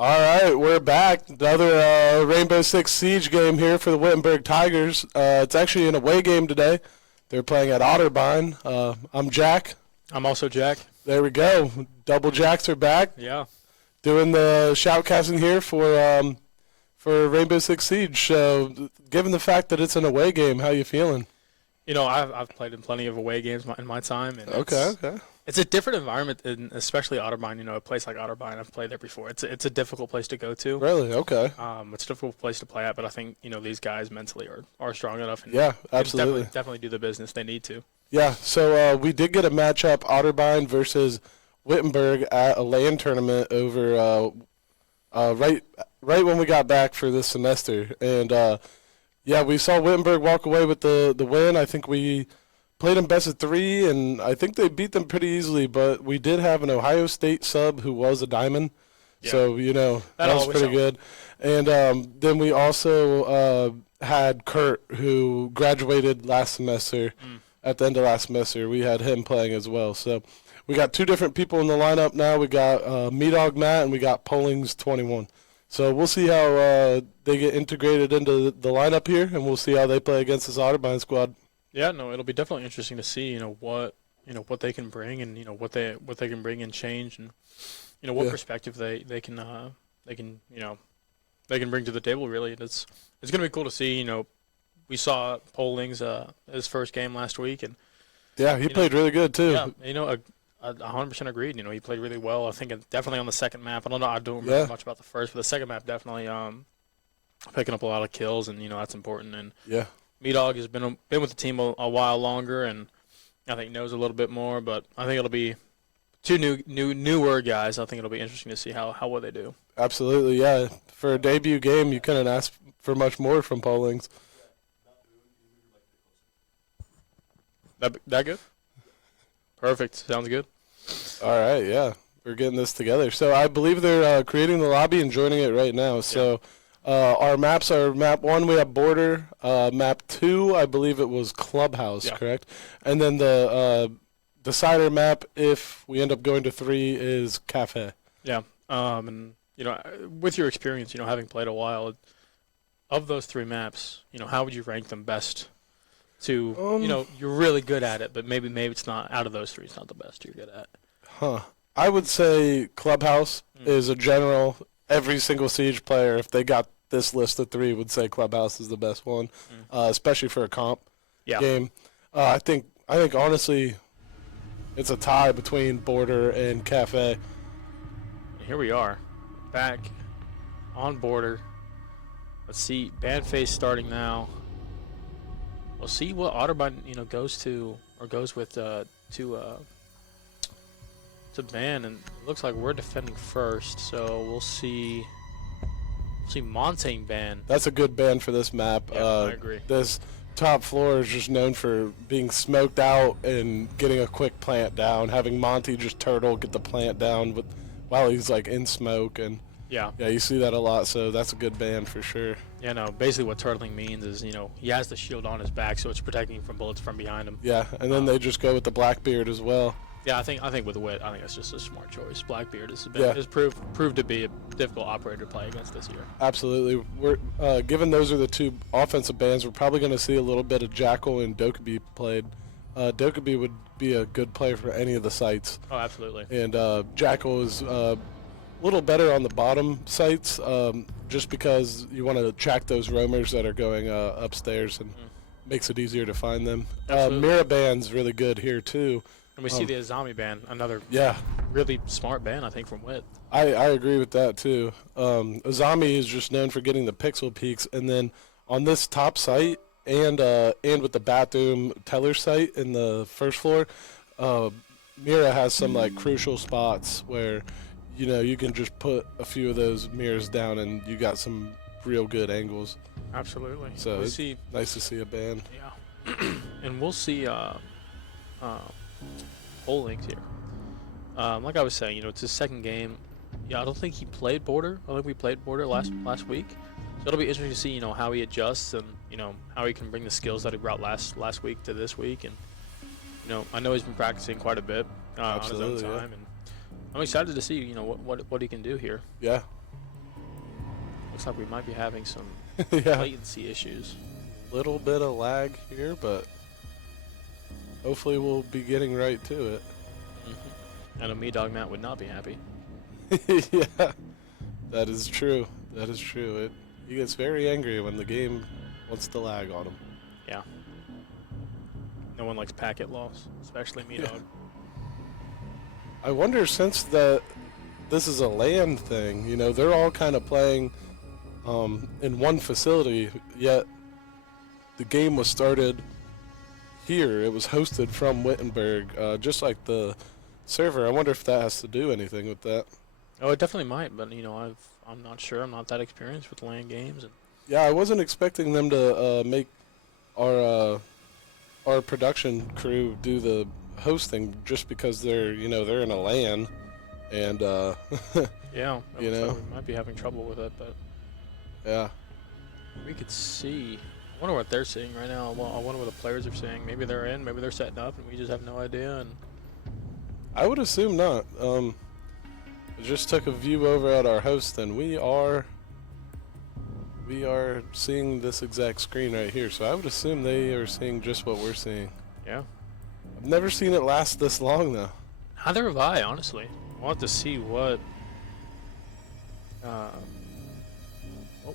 All right, we're back. Another Rainbow Six Siege game here for the Wittenberg Tigers. It's actually an away game today. They're playing at Otterbein. I'm Jack. I'm also Jack. There we go. Double Jacks are back. Yeah. Doing the shoutcasting here for Rainbow Six Siege. So, given the fact that it's an away game, how you feeling? You know, I've played in plenty of away games in my time, and Okay. it's a different environment, especially Otterbein. You know, a place like Otterbein, I've played there before. It's a difficult place to go to. Really? Okay. It's a difficult place to play at, but I think these guys mentally are strong enough. And Yeah, can absolutely. definitely do the business they need to. Yeah, so we did get a matchup, Otterbein versus Wittenberg at a LAN tournament over right when we got back for this semester. And, yeah, we saw Wittenberg walk away with the win. I think we played them best of 3, and I think they beat them pretty easily. But we did have an Ohio State sub who was a diamond. Yeah. So, that was pretty good. And then we also had Kurt, who graduated last semester. At the end of last semester, we had him playing as well. So we got 2 different people in the lineup now. We got Me-Dog Matt and we got Pollings 21. So we'll see how they get integrated into the lineup here, and we'll see how they play against this Otterbein squad. Yeah, no, it'll be definitely interesting to see what they can bring, and what they can bring and change, and what perspective they can bring to the table. Really, it's gonna be cool to see. We saw Pollings his first game last week, and yeah, he played really good too. Yeah, 100% agreed. He played really well. I think definitely on the second map. I don't remember much about the first, but the second map definitely picking up a lot of kills, and that's important. And yeah, Me-Dog has been with the team a while longer, and I think knows a little bit more. But I think it'll be 2 newer guys. I think it'll be interesting to see how well they do. Absolutely, yeah. For a debut game, you couldn't ask for much more from Pollings. That good? Perfect. Sounds good. All right, yeah. We're getting this together. So I believe they're creating the lobby and joining it right now. So our maps are map 1, we have Border. Map 2, I believe it was Clubhouse, correct? And then the decider map, if we end up going to 3, is Cafe. Yeah. And, with your experience, having played a while, of those 3 maps, how would you rank them best? You're really good at it, but maybe it's not, out of those 3, it's not the best you're good at. I would say Clubhouse is a general. Every single Siege player, if they got this list of 3, would say Clubhouse is the best one, especially for a comp game. I think honestly, it's a tie between Border and Cafe. Here we are, back on Border. Let's see, ban phase starting now. We'll see what Otterbein goes with to ban, and it looks like we're defending first, so we'll see Montaigne ban. That's a good ban for this map. Yeah, I agree. This top floor is just known for being smoked out and getting a quick plant down, having Monty just turtle get the plant down while he's like in smoke, and yeah, you see that a lot, so that's a good ban for sure. Yeah, no, basically what turtling means is, he has the shield on his back, so it's protecting him from bullets from behind him. Yeah, and then they just go with the Blackbeard as well. Yeah, I think with Wit, I think that's just a smart choice. Blackbeard has proved to be a difficult operator to play against this year. Absolutely. We're given those are the 2 offensive bans, we're probably going to see a little bit of Jackal and Dokkaebi played. Dokkaebi would be a good player for any of the sites. Oh, absolutely. And Jackal is a little better on the bottom sites, just because you want to track those roamers that are going upstairs, and makes it easier to find them. Mira ban's really good here too. And we see the Azami ban, another really smart ban, I think, from Wit. I agree with that too. Azami is just known for getting the pixel peaks, and then on this top site and with the bathroom teller site in the first floor, Mira has some like crucial spots where you can just put a few of those mirrors down and you got some real good angles. Absolutely. So it's nice to see a ban. Yeah. And we'll see Pollings here. Like I was saying, it's his second game. Yeah, I don't think he played Border. I think we played Border last week. So it'll be interesting to see, how he adjusts, and how he can bring the skills that he brought last week to this week. And I know he's been practicing quite a bit on his own time, and I'm excited to see what he can do here. Yeah, looks like we might be having some Yeah, latency issues. little bit of lag here, but hopefully we'll be getting right to it. I know me, Dog Matt, would not be happy. Yeah, that is true. That is true. He gets very angry when the game wants to lag on him. Yeah. No one likes packet loss, especially me, Yeah. Dog. I wonder, since this is a LAN thing, they're all kind of playing in one facility, yet the game was started here. It was hosted from Wittenberg, just like the server. I wonder if that has to do anything with that. Oh, it definitely might, but I'm not sure. I'm not that experienced with LAN games. And Yeah, I wasn't expecting them to make our production crew do the hosting just because they're in a LAN, and yeah, it You looks know? like we might be having trouble with it, but yeah. we could see. I wonder what they're seeing right now. Well, I wonder what the players are seeing. Maybe they're in, maybe they're setting up, and we just have no idea. And I would assume not. I just took a view over at our host, and we are seeing this exact screen right here. So I would assume they are seeing just what we're seeing. yeah, I've never seen it last this long, though. neither have I, honestly. I want to see what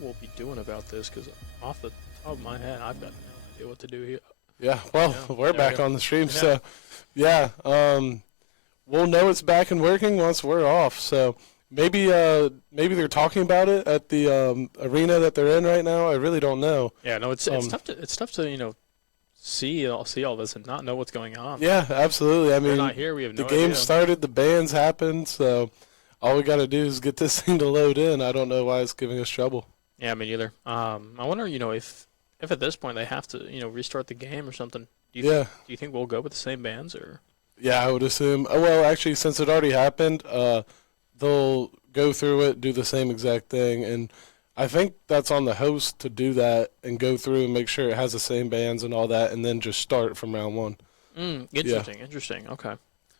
we'll be doing about this, because off the top of my head, I've got no idea what to do here. Yeah, well, Yeah, we're there we back go. on the stream, Yeah. so yeah. We'll know it's back and working once we're off. So maybe they're talking about it at the arena that they're in right now. I really don't know. Yeah, no, it's tough to see all this and not know what's going on. Yeah, absolutely. I We're mean, not here. We have no the game idea. started, the bans happened, so all we got to do is get this thing to load in. I don't know why it's giving us trouble. Yeah, me neither. I wonder, if at this point they have to, restart the game or something. Do you think we'll go with the same bands, or? Yeah, I would assume. Well, actually, since it already happened, they'll go through it, do the same exact thing, and I think that's on the host to do that and go through and make sure it has the same bands and all that, and then just start from round one. Interesting. Okay.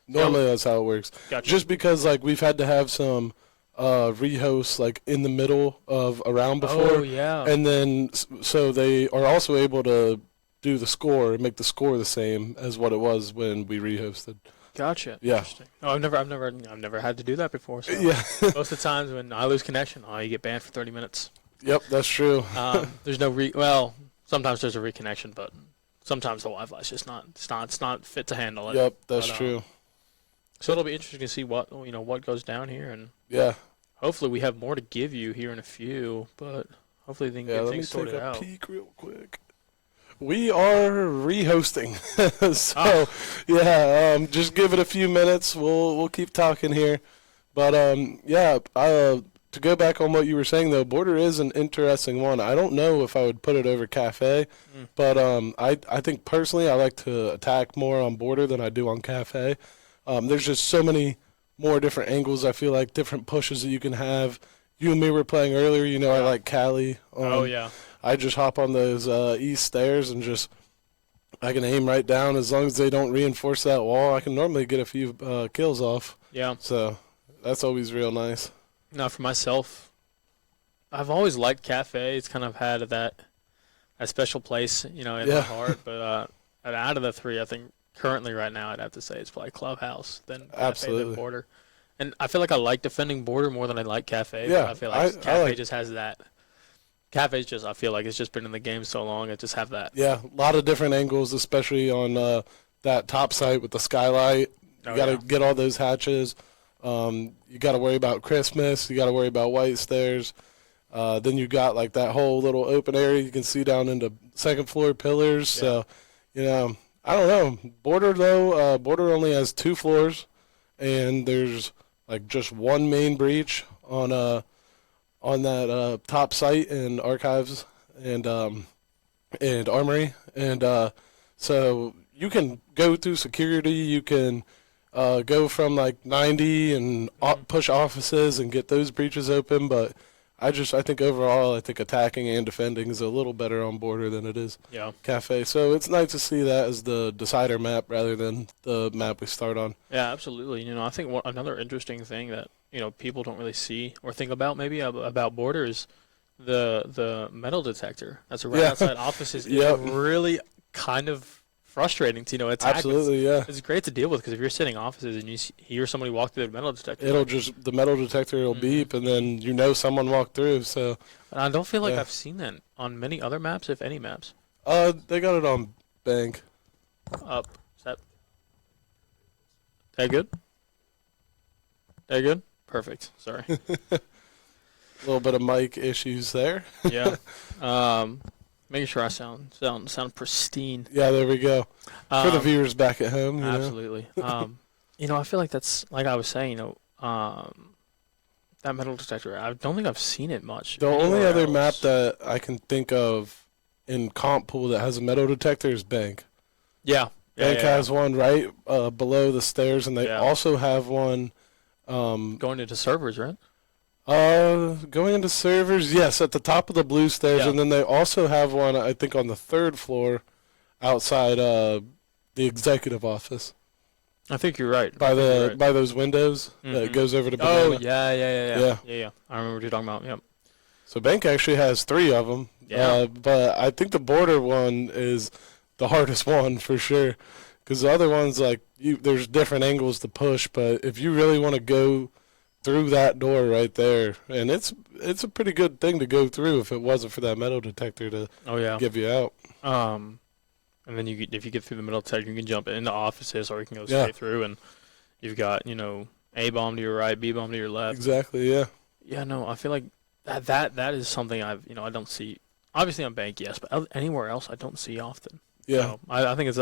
Normally, that's how it works. Gotcha. Just because, like, we've had to have some rehosts, like, in the middle of a round before. Oh, yeah. And then, so they are also able to do the score and make the score the same as what it was when we rehosted. Gotcha. Yeah. Interesting. Oh, I've never had to do that before. So Yeah. most of the times when I lose connection, you get banned for 30 minutes. Yep, that's true. There's no well, sometimes there's a reconnection, but sometimes the Wi-Fi is just it's not fit to handle it. Yep, that's But, true. So it'll be interesting to see what goes down here, and Yeah. hopefully we have more to give you here in a few, but hopefully they can Yeah, get let me things take sorted a out. peek real quick. We are rehosting. So, yeah, just give it a few minutes. We'll keep talking here. But, yeah, to go back on what you were saying, though, Border is an interesting one. I don't know if I would put it over Cafe, but I think personally I like to attack more on Border than I do on Cafe. There's just so many more different angles, I feel like, different pushes that you can have. You and me were playing earlier, I like Cali. Oh yeah. I just hop on those east stairs and I can aim right down. As long as they don't reinforce that wall, I can normally get a few kills off. Yeah. So that's always real nice. Now for myself, I've always liked Cafe. It's kind of had that special place, in my heart. But out of the three, I think currently right now I'd have to say it's probably Clubhouse, then Cafe, Absolutely. then Border. And I feel like I like defending Border more than I like Cafe. Yeah, But I feel like Cafe like- just has that. Cafe's just, I feel like it's just been in the game so long, it just have that. Yeah, a lot of different angles, especially on that top site with the skylight. You got to get all those hatches. You got to worry about Christmas. You got to worry about white stairs. Then you got like that whole little open area you can see down into second floor pillars. Yeah. So, I don't know. Border though, Border only has 2 floors, and there's like just one main breach on that top site in archives and armory, and so you can go through security. You can go from like 90 and push offices and get those breaches open, but I think overall, I think attacking and defending is a little better on Border than it is Cafe. So it's nice to see that as the decider map rather than the map we start on. Yeah, absolutely. I think another interesting thing that people don't really see or think about maybe about Border is the metal detector that's right outside offices is really kind of frustrating to attack. Absolutely, It's great to deal with because if you're sitting offices and you hear somebody walk through the metal detector, the metal detector will beep, and then someone walked through. So, and I don't feel like I've seen that on many other maps, if any maps. They got it on Bank. Up. Is that good? That good? Perfect. Sorry. A little bit of mic issues there. Yeah. Making sure I sound pristine. Yeah, there we go. For the viewers back at home, absolutely. I feel like that's like I was saying. That metal detector. I don't think I've seen it much. The only other map that I can think of in comp pool that has a metal detector is Bank. Yeah. Bank has one right below the stairs, and they also have one going into servers, right? Going into servers, yes, at the top of the blue stairs, and then they also have one, I think, on the 3rd floor outside the executive office. I think you're right. By those windows that goes over to Banana. Oh, yeah. I remember what you're talking about, yep. So Bank actually has 3 of them. Yeah. But I think the border one is the hardest one for sure. Because the other ones, there's different angles to push, but if you really want to go through that door right there, and it's a pretty good thing to go through if it wasn't for that metal detector to give you out. And then if you get through the metal detector, you can jump into offices, or you can go straight through, and you've got A bomb to your right, B bomb to your left. Exactly. Yeah. Yeah. No, I feel like that is something I don't see. Obviously on Bank, yes, but anywhere else I don't see often. Yeah. So I think it's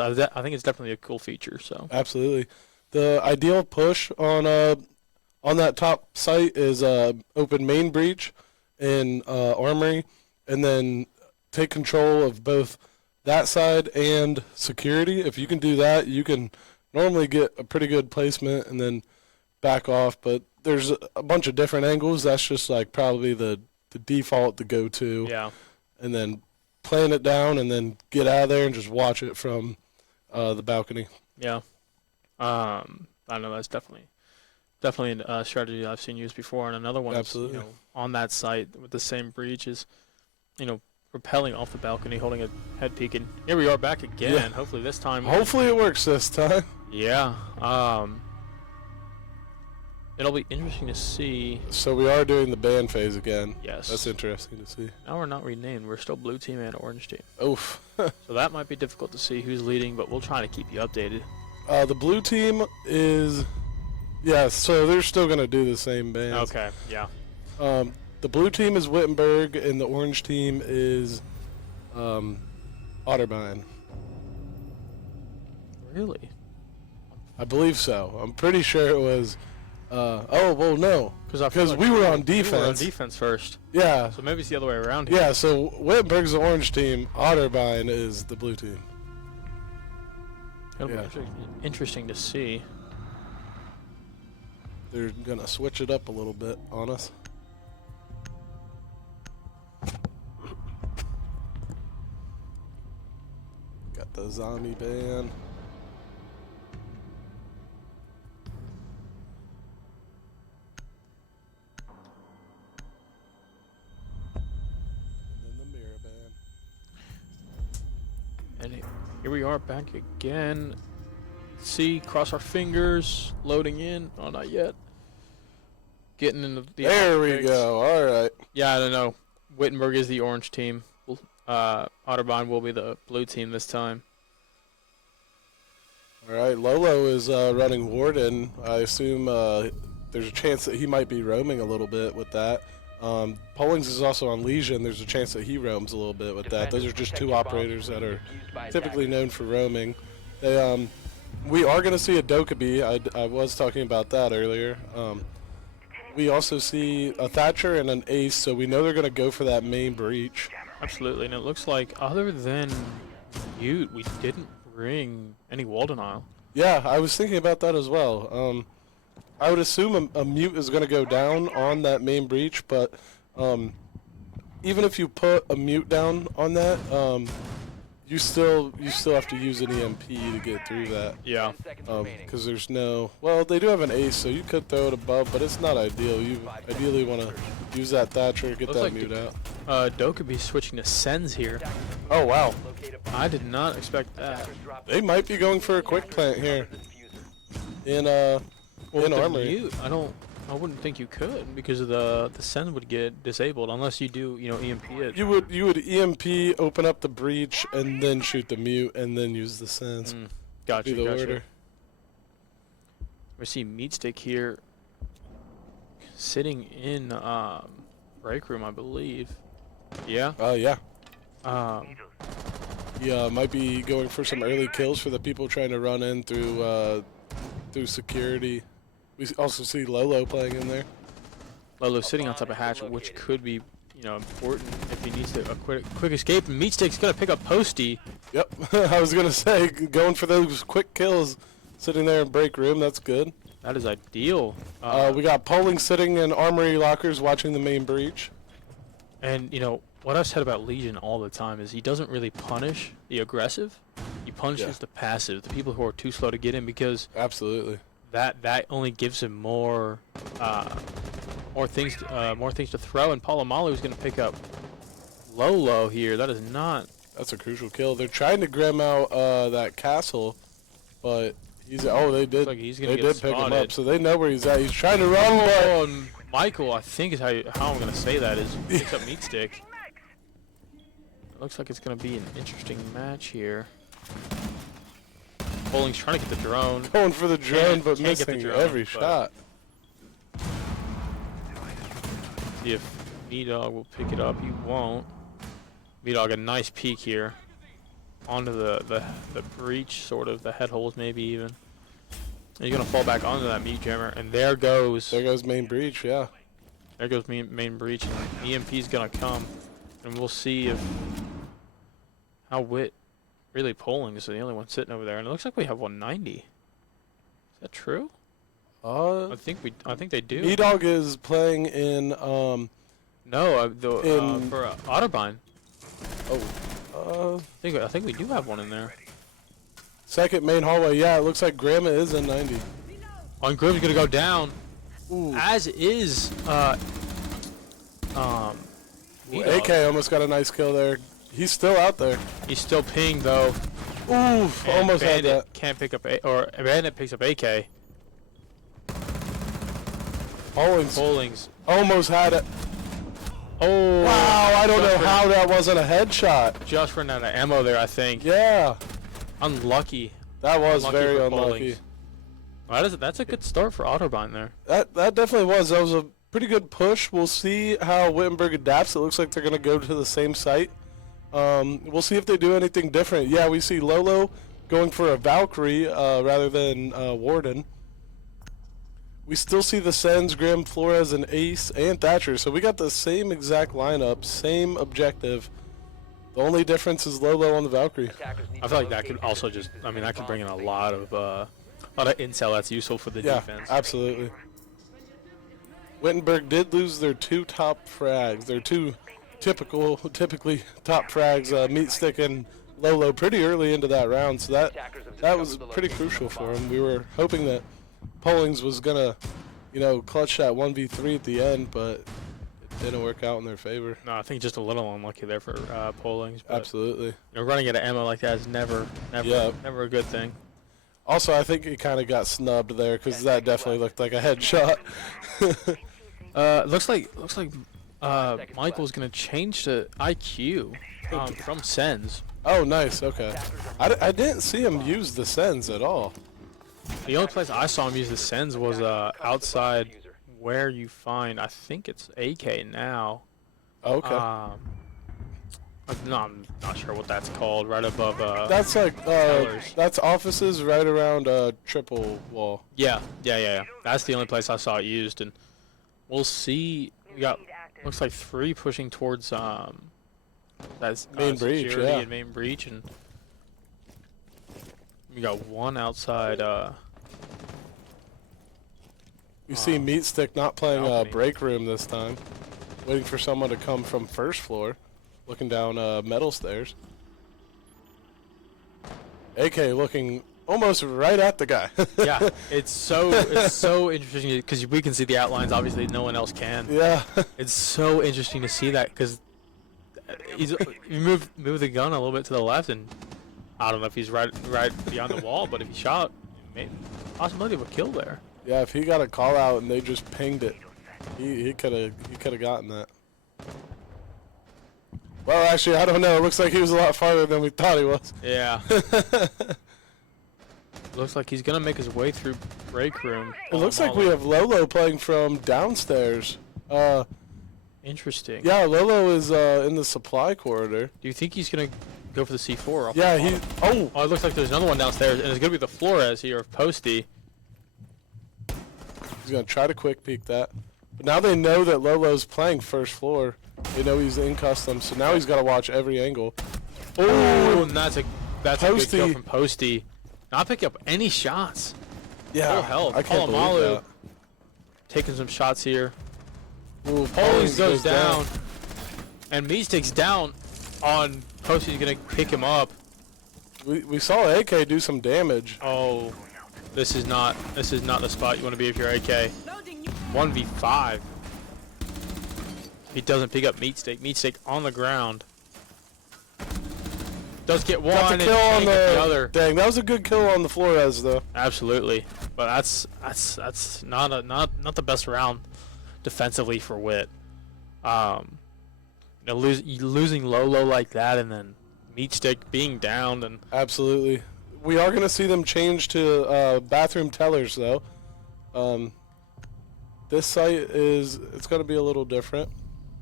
definitely a cool feature. So absolutely, the ideal push on that top site is open main breach in Armory, and then take control of both that side and security. If you can do that, you can normally get a pretty good placement and then back off. But there's a bunch of different angles. That's just probably the default to go to. Yeah. And then plan it down and then get out of there and just watch it from the balcony. Yeah. I know that's definitely a strategy I've seen used before, and another one is, on that site with the same breach is, rappelling off the balcony, holding a head peek, and here we are back again. Yeah. Hopefully this time. Hopefully it works this time. Yeah. It'll be interesting to see. So we are doing the ban phase again. Yes. That's interesting to see. Now we're not renamed. We're still blue team and orange team. Oof. So that might be difficult to see who's leading, but we'll try to keep you updated. The blue team is... Yeah, so they're still going to do the same bans. Okay, yeah. The blue team is Wittenberg, and the orange team is Otterbein. Really? I believe so. I'm pretty sure it was... no. Because we were on defense. We were on defense first. Yeah. So maybe it's the other way around here. Yeah, so Wittenberg's the orange team, Otterbein is the blue team. It'll be interesting to see. They're going to switch it up a little bit on us. Got the zombie ban. And then the mirror ban. And here we are back again. See, cross our fingers, loading in. Oh, not yet. Getting into the... There we go. All right. Yeah, I don't know. Wittenberg is the orange team. Otterbein will be the blue team this time. All right. Lolo is running Warden. I assume there's a chance that he might be roaming a little bit with that. Pollings is also on Legion. There's a chance that he roams a little bit with that. Those are just 2 operators that are typically known for roaming. They we are going to see a Dokkaebi. I was talking about that earlier. We also see a Thatcher and an Ace, so we know they're going to go for that main breach. Absolutely, and it looks like other than Mute, we didn't bring any wall denial. Yeah, I was thinking about that as well. I would assume a Mute is going to go down on that main breach, but even if you put a Mute down on that, you still have to use an EMP to get through that. Yeah. Because there's no. Well, they do have an ace, so you could throw it above, but it's not ideal. You ideally want to use that Thatcher, get that mute out. Doe could be switching to Sens here. Oh wow. I did not expect that. They might be going for a quick plant here. In Armory. I wouldn't think you could because of the Sens would get disabled unless you do, EMP it. You would EMP, open up the breach, and then shoot the mute, and then use the sense. Gotcha. Be the order. We see Meatstick here, sitting in break room, I believe. Yeah. Yeah. Yeah, might be going for some early kills for the people trying to run in through security. We also see Lolo playing in there. Lolo sitting on top of hatch, which could be, important if he needs a quick escape. And Meatstick's gonna pick up Posty. Yep, I was gonna say going for those quick kills, sitting there in break room. That's good. That is ideal. We got Poling sitting in armory lockers watching the main breach. And what I've said about Legion all the time is he doesn't really punish the aggressive. He punishes the passive, the people who are too slow to get in, because absolutely. That only gives him more things to throw. And Palomalu is going to pick up Lolo here. That is not. That's a crucial kill. They're trying to grim out that castle, but he's. Oh, they did. Like he's they did pick him spotted. up, so they know where he's at. He's trying to run. Oh, and Michael, I think is how I'm going to say that is picks up Meatstick. It looks like it's going to be an interesting match here. Bowling's trying to get the drone. Going for the drone, but missing every shot. See if B-Dog will pick it up. He won't. B-Dog a nice peek here. Onto the breach, sort of, the head holes maybe even. And he's going to fall back onto that meat jammer. And there goes main breach, yeah. There goes main breach. And EMP's going to come. And we'll see if how Wit really Poling is the only one sitting over there, and it looks like we have 190. Is that true? I think they do. B-Dog is playing in for Otterbein. Oh, I think we do have one in there. Second main hallway. Yeah, it looks like Grandma is in 90. On Grimm's gonna go down. Ooh. As is AK almost got a nice kill there. He's still out there. He's still pinged though. Oof, almost had that. Can't pick up Bandit picks up AK. Pollings almost had it. Oh wow! I don't know how that wasn't a headshot. Just ran out of ammo there, I think. Yeah. Unlucky. That was very unlucky. Well, that's a good start for Otterbein there. That definitely was. That was a pretty good push. We'll see how Wittenberg adapts. It looks like they're going to go to the same site. We'll see if they do anything different. Yeah, we see Lolo going for a Valkyrie rather than Warden. We still see the Sens, Grim, Flores, and Ace, and Thatcher. So we got the same exact lineup, same objective. The only difference is Lolo on the Valkyrie. I feel like that could also that could bring in a lot of intel that's useful for the defense. Yeah, absolutely. Wittenberg did lose their two top frags. Their two typically top frags, Meatstick and Lolo, pretty early into that round. So that was pretty crucial for him. We were hoping that Pollings was gonna, clutch that 1v3 at the end, but it didn't work out in their favor. No, I think just a little unlucky there for Pollings. Absolutely. Running out of ammo like that is never a good thing. Also, I think he kind of got snubbed there because that definitely looked like a headshot. Looks like Michael's gonna change to IQ from Sens. Oh, nice. Okay. I didn't see him use the Sens at all. The only place I saw him use the Sens was outside where you find, I think it's AK now. Okay. I'm not sure what that's called. Right above. That's like that's offices right around triple wall. Yeah. That's the only place I saw it used, and we'll see. We got looks like 3 pushing towards that's main breach. Yeah. And main breach, and we got 1 outside. You see Meatstick not playing break room this time, waiting for someone to come from first floor, looking down metal stairs. AK looking almost right at the guy. Yeah, it's so interesting because we can see the outlines. Obviously, no one else can. Yeah. It's so interesting to see that because you move the gun a little bit to the left, and I don't know if he's right beyond the wall, but if he shot, maybe possibility of a kill there. Yeah, if he got a call out and they just pinged it, he could have gotten that. Well, actually, I don't know. It looks like he was a lot farther than we thought he was. Yeah. Looks like he's gonna make his way through break room. It looks like we have Lolo playing from downstairs. Interesting. Yeah, Lolo is in the supply corridor. Do you think he's gonna go for the C4? Yeah, he. Oh. Oh, it looks like there's another one downstairs, and it's gonna be the Flores here of Posty. He's gonna try to quick peek that. But now they know that Lolo's playing first floor. They know he's in custom, so now he's got to watch every angle. Oh, and that's a good Posty. kill from Posty. Not picking up any shots. Yeah, Full health. I can't believe Palomalu that. taking some shots here. Ooh, Hollings goes down. And Meatstick's down on Posty's gonna pick him up. We saw AK do some damage. Oh, this is not the spot you want to be if you're AK. 1v5. He doesn't pick up Meatstick. Meatstick on the ground. Does get one Got the and kill on can't get the other. Dang, that was a good kill on the Flores though. Absolutely, but that's not the best round defensively for Wit. Losing Lolo like that, and then Meatstick being down, and Absolutely. We are going to see them change to bathroom tellers though. This site it's going to be a little different.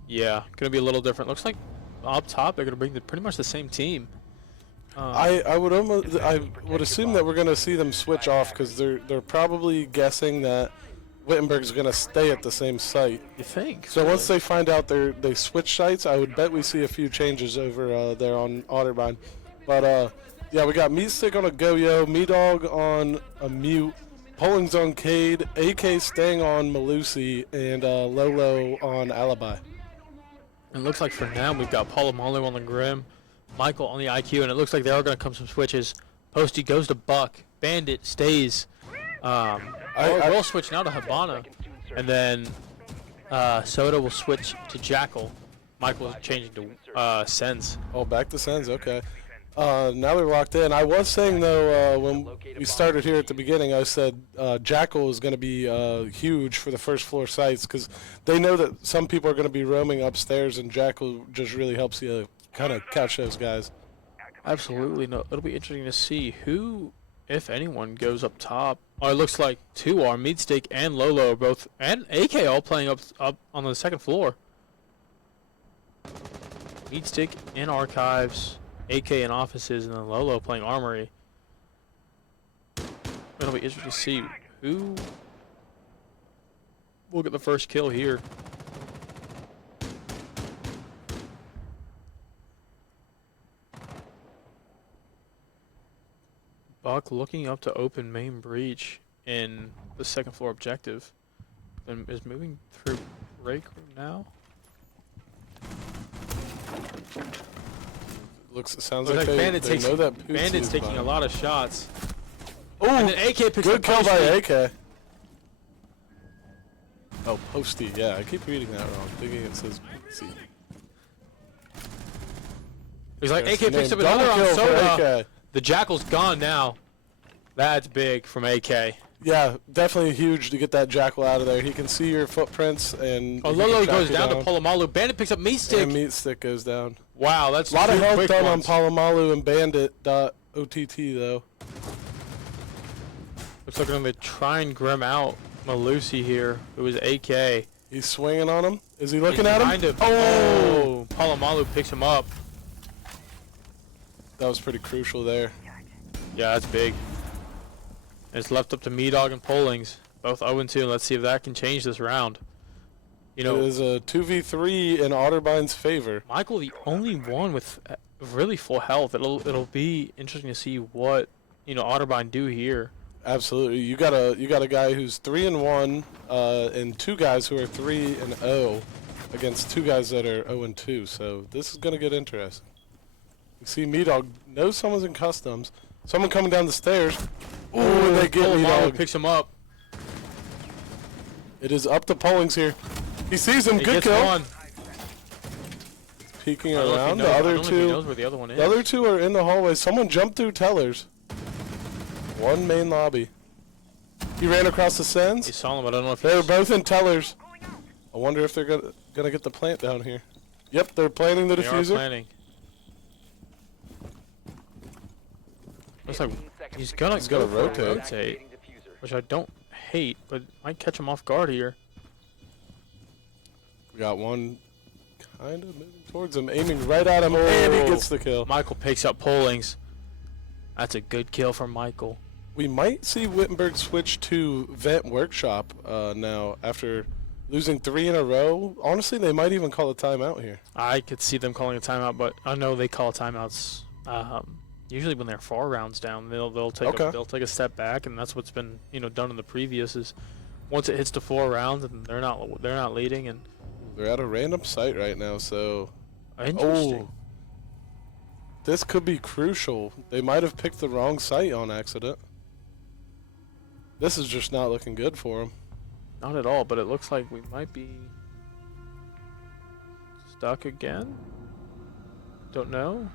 yeah, gonna be a little different. Looks like up top they're gonna bring pretty much the same team. I would assume that we're going to see them switch off because they're probably guessing that Wittenberg's going to stay at the same site. You think? So once they find out they switch sites, I would bet we see a few changes over there on Otterbein. But yeah, we got Meatstick on a Go-Yo, Me-Dog on a Mute, Polling's on Cade, AK staying on Malusi, and Lolo on Alibi. It looks like for now we've got Palomalu on the Grim, Michael on the IQ, and it looks like there are going to come some switches. Posty goes to Buck, Bandit stays. We'll switch now to Habana, and then Soda will switch to Jackal. Michael's changing to Sens. Oh, back to Sens, okay. Now they're locked in. I was saying, though, when we started here at the beginning, I said Jackal is going to be huge for the first floor sites because they know that some people are going to be roaming upstairs, and Jackal just really helps you kind of catch those guys. Absolutely. No, it'll be interesting to see who, if anyone, goes up top. Oh, it looks like two are. Meatstick and Lolo are both, and AK all playing up on the second floor. Meatstick in Archives, AK in Offices, and then Lolo playing Armory. It'll be interesting to see who will get the first kill here. Buck looking up to open main breach in the second floor objective. And is moving through break room now. Sounds Looks like Bandit's they know that Pootsie Bandit's is taking by. a lot of shots. Oh, And then AK picks good up kill by Posty. AK. Oh, Posty, yeah, I keep reading that wrong, thinking it says Pootsie. He's like, There's AK the picks up name. another Double on kill for Soda. AK. The Jackal's gone now. That's big from AK. Yeah, definitely huge to get that Jackal out of there. He can see your footprints and. Oh, he can Lolo track goes you down to Palomalu. Bandit picks up And Meatstick. Meatstick goes down. Wow, that's A lot of two health quick done ones. on Palomalu and Bandit.ott though. Looks like I'm going to try and grim out Malusi here, who is AK. He's swinging on him. Is he looking He's at him? trying to- Oh! Palomalu picks him up. That was pretty crucial there. Yeah, that's big. And it's left up to Me-Dog and Pollings. Both 0-2. Let's see if that can change this round. You It know, is a 2v3 in Otterbein's favor. Michael, the only one with really full health. It'll be interesting to see what, Otterbein do here. Absolutely. You got a guy who's 3-1, and two guys who are 3-0 against two guys that are 0-2. So this is gonna get interesting. You see, Me-Dog knows someone's in customs, Someone coming down the stairs. Ooh, and they get me, dog. Picks him up. It is up to Pollings here. He sees him. Good kill. One. Peeking around. The other two. Where the other one is. The other two are in the hallway. Someone jumped through tellers. One main lobby. He ran across the sends. He saw him, but I don't know if They're both in tellers. I wonder if they're gonna get the plant down here. Yep, they're planting the diffuser. They are planning. Looks like he's gonna rotate, which I don't hate, but might catch him off guard here. We got one kind of moving towards him, aiming right at him, and he gets the kill. Michael picks up Pollings. That's a good kill from Michael. We might see Wittenberg switch to Vent Workshop now after losing 3 in a row. Honestly, they might even call a timeout here. I could see them calling a timeout, but I know they call timeouts usually when they're 4 rounds down. They'll take a step back, and that's what's been done in the previous. Is once it hits the 4 rounds and they're not leading, and they're at a random site right now. So interesting. Oh, this could be crucial. They might have picked the wrong site on accident. This is just not looking good for them. Not at all, but it looks like we might be stuck again. Don't know.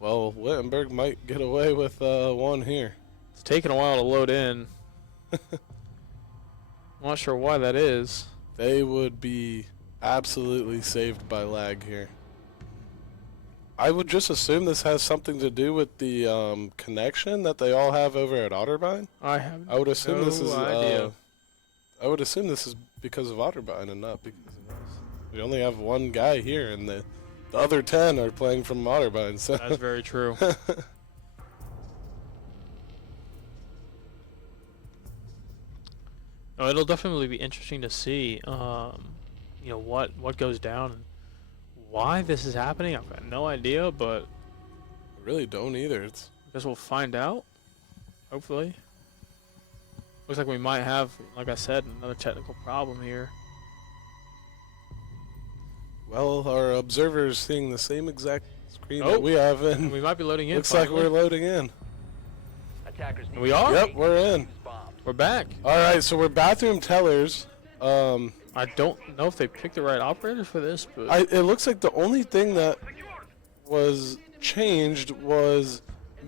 Well, Wittenberg might get away with one here. It's taking a while to load in. I'm not sure why that is. They would be absolutely saved by lag here. I would just assume this has something to do with the connection that they all have over at Otterbein. I have I would assume this is idea. I would assume this is because of Otterbein and not because of us. We only have one guy here, and the other 10 are playing from Otterbein. So that's very true. No, it'll definitely be interesting to see, what goes down and why this is happening. I've got no idea, but I really don't either. I guess we'll find out. Hopefully. Looks like we might have, like I said, another technical problem here. Well, our observer is seeing the same exact screen that we have, and we might be loading in. Looks like we're loading in. And we are? Yep, we're in. We're back. All right, so we're bathroom tellers. I don't know if they picked the right operator for this, but it looks like the only thing that was changed was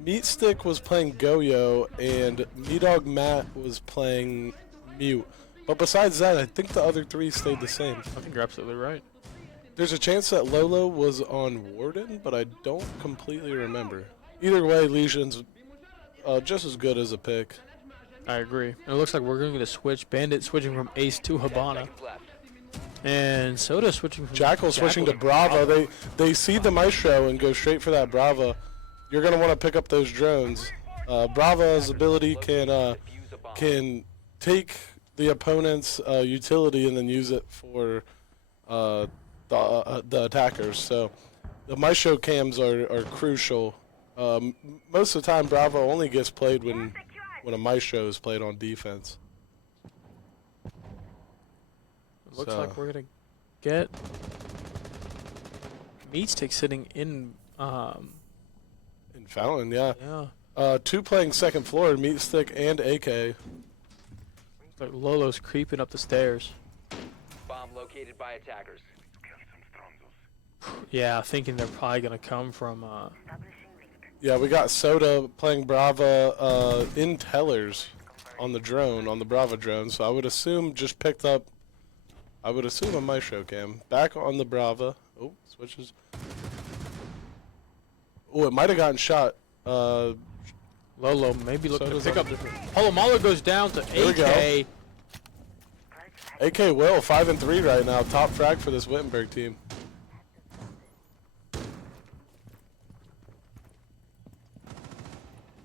Meatstick was playing Goyo and Meatdog Matt was playing Mute. But besides that, I think the other 3 stayed the same. I think you're absolutely right. There's a chance that Lolo was on Warden, but I don't completely remember. Either way, Legion's just as good as a pick. I agree. And it looks like we're going to switch. Bandit switching from Ace to Habana. And Soda switching from Jackal switching to Brava. They see the Maestro and go straight for that Brava. You're going to want to pick up those drones. Brava's ability can take the opponent's utility and then use it for the attackers. So the Maestro cams are crucial. Most of the time, Brava only gets played when a Maestro is played on defense. Looks like we're going to get Meatstick sitting in Fountain, yeah. Yeah. 2 playing second floor, Meatstick and AK. Like Lolo's creeping up the stairs. Bomb located by attackers. Yeah, thinking they're probably gonna come from. Yeah, we got Soda playing Brava in tellers on the drone, on the Brava drone. So I would assume just picked up. I would assume a Maestro cam. Back on the Brava. Oh, switches. Oh, it might have gotten shot. Lolo maybe looking to Soda's pick on- up. Palomalo goes down to There we go. AK. AK Will 5 and 3 right now. Top frag for this Wittenberg team.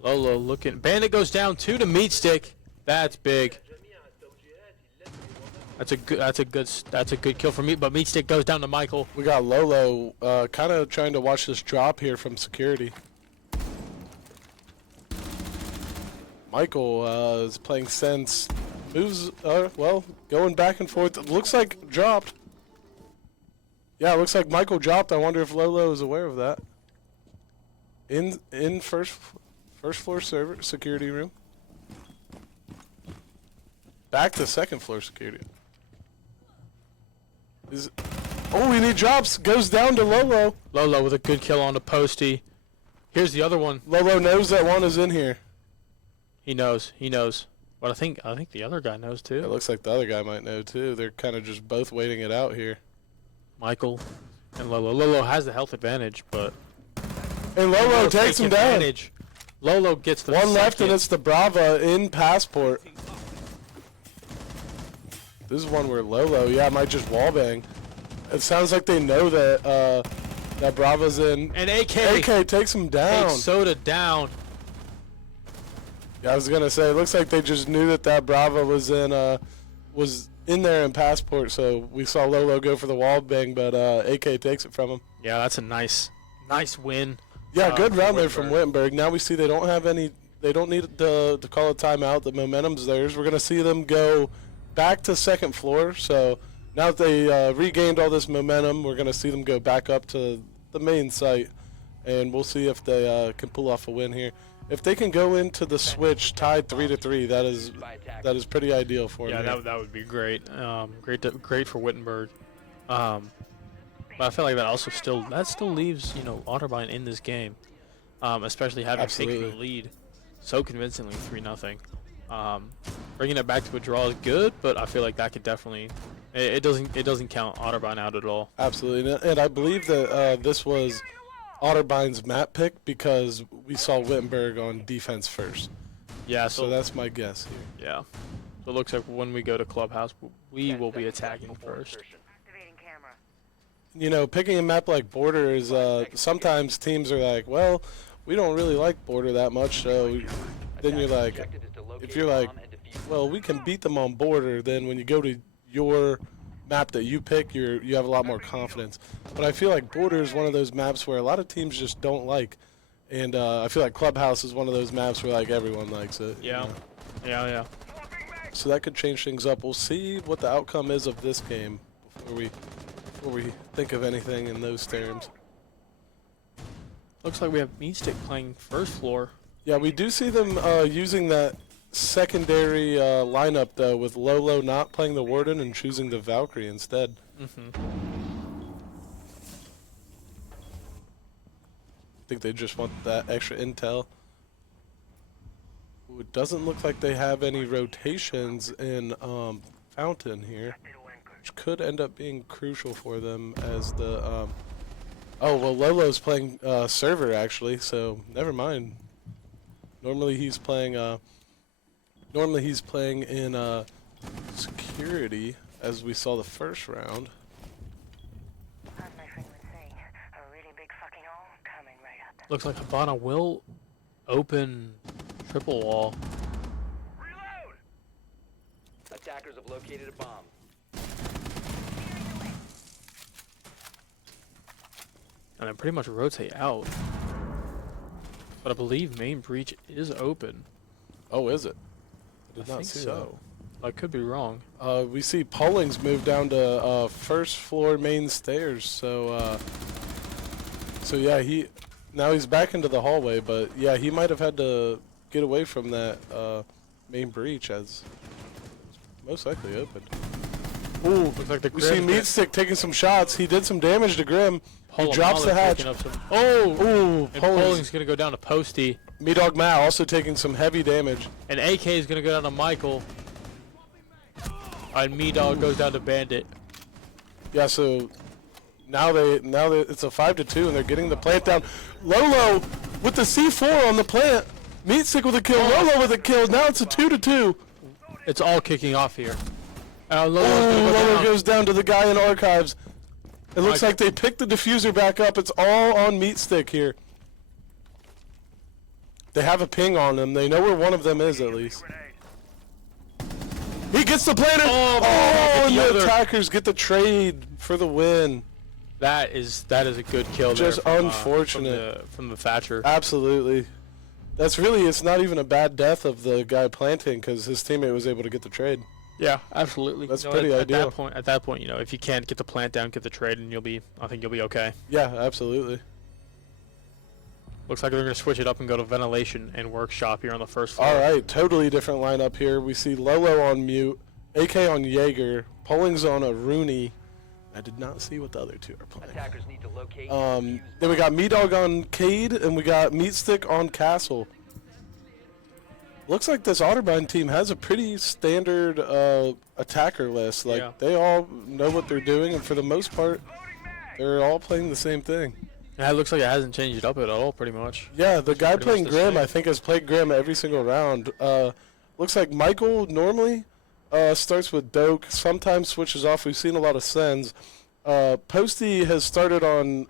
Lolo looking. Bandit goes down 2 to Meatstick. That's big. That's a good kill for me. But Meatstick goes down to Michael. We got Lolo kind of trying to watch this drop here from security. Michael is playing sense. Moves, going back and forth. It looks like dropped. Yeah, it looks like Michael dropped. I wonder if Lolo is aware of that. In first First floor server security room. Back to second floor security. Oh, and he drops. Goes down to Lolo. Lolo with a good kill on the postie. Here's the other one. Lolo knows that one is in here. He knows. He knows. But I think the other guy knows It too. looks like the other guy might know too. They're kind of just both waiting it out here. Michael and Lolo. Lolo has the health advantage, but And Lolo takes him down. advantage. Lolo gets the One left, second. and it's the Brava in Passport. This is one where Lolo, might just wallbang. It sounds like they know that that Brava's in. And AK takes him down. takes Soda down. Yeah, I was gonna say, it looks like they just knew that Brava was in there in Passport. So we saw Lolo go for the wallbang, but AK takes it from him. Yeah, that's a nice win. Yeah, good for round there from Wittenberg. Wittenberg. Now we see they don't have any. They don't need to call a timeout. The momentum's theirs. We're gonna see them go back to second floor. So now that they regained all this momentum, we're gonna see them go back up to the main site, and we'll see if they can pull off a win here. If they can go into the switch tied 3-3, that is pretty ideal for them. Yeah, that would be great. Great for Wittenberg. But I feel like that still leaves Otterbein in this game, especially having taken the lead so convincingly 3-0. Bringing it back to a draw is good, but I feel like that could definitely it doesn't count Otterbein out at all. Absolutely, and I believe that this was Otterbein's map pick because we saw Wittenberg on defense first. Yeah, So that's my guess here. yeah. So it looks like when we go to Clubhouse, we will be attacking first. Picking a map like Border is sometimes teams are like, well, we don't really like Border that much, so then you're like, if you're like, well, we can beat them on Border, then when you go to your map that you pick, you have a lot more confidence. But I feel like Border is one of those maps where a lot of teams just don't like, and I feel like Clubhouse is one of those maps where like everyone likes it. Yeah, yeah. So that could change things up. We'll see what the outcome is of this game before we think of anything in those terms. Looks like we have Meatstick playing first floor. Yeah, we do see them using that secondary lineup, though, with Lolo not playing the Warden and choosing the Valkyrie instead. I think they just want that extra intel. Ooh, it doesn't look like they have any rotations in Fountain here, which could end up being crucial for them as the... oh, well, Lolo's playing server, actually, so never mind. Normally he's playing in security, as we saw the first round. Looks like Habana will open triple wall. Reload! Attackers have located a bomb. And then pretty much rotate out. But I believe main breach is open. Oh, is it? I I did not think see so. I could be wrong. that. We see Pollings move down to first floor main stairs. So yeah, now he's back into the hallway. But yeah, he might have had to get away from that main breach as it's most likely open. Ooh, Looks like the we see Meatstick taking some shots. He did some damage to Grim. He drops the hatch. Oh! And And Polling's going to go down to Posty. Me Dog Mal also taking some heavy damage. And AK is going to go down to Michael. And Me Dog goes down to Bandit. Yeah, so now it's a 5-2 and they're getting the plant down. Lolo with the C4 on the plant. Meatstick with a kill. Lolo with a kill. Now it's a 2-2. It's all kicking off here. Lolo goes down to the guy in archives. It looks Michael. like they picked the diffuser back up. It's all on Meatstick here. They have a ping on them. They know where one of them is at least. He gets the planter. And the attackers get the trade for the win. That is a good kill. Just there from, unfortunate. from the Thatcher. Absolutely. It's not even a bad death of the guy planting because his teammate was able to get the trade. Yeah, absolutely. That's pretty ideal. At that point, if you can't get the plant down, get the trade, and I think you'll be okay. Yeah, absolutely. Looks like they're going to switch it up and go to ventilation and workshop here on the first floor. All right, totally different lineup here. We see Lolo on mute, AK on Jaeger, Polling's on a Rooney. I did not see what the other two are playing. Attackers need to locate and defuse Then we got Meat-Dog on Cade, and we got Meat Stick on Castle. Looks like this Otterbein team has a pretty standard attacker list. Like, Yeah. they all know what they're doing, and for the most part, they're all playing the same thing. Yeah, it looks like it hasn't changed it up at all, pretty much. Yeah, the guy pretty playing much the Grim, same. I think, has played Grim every single round. Looks like Michael normally starts with Doak, sometimes switches off. We've seen a lot of Sens. Posty has started on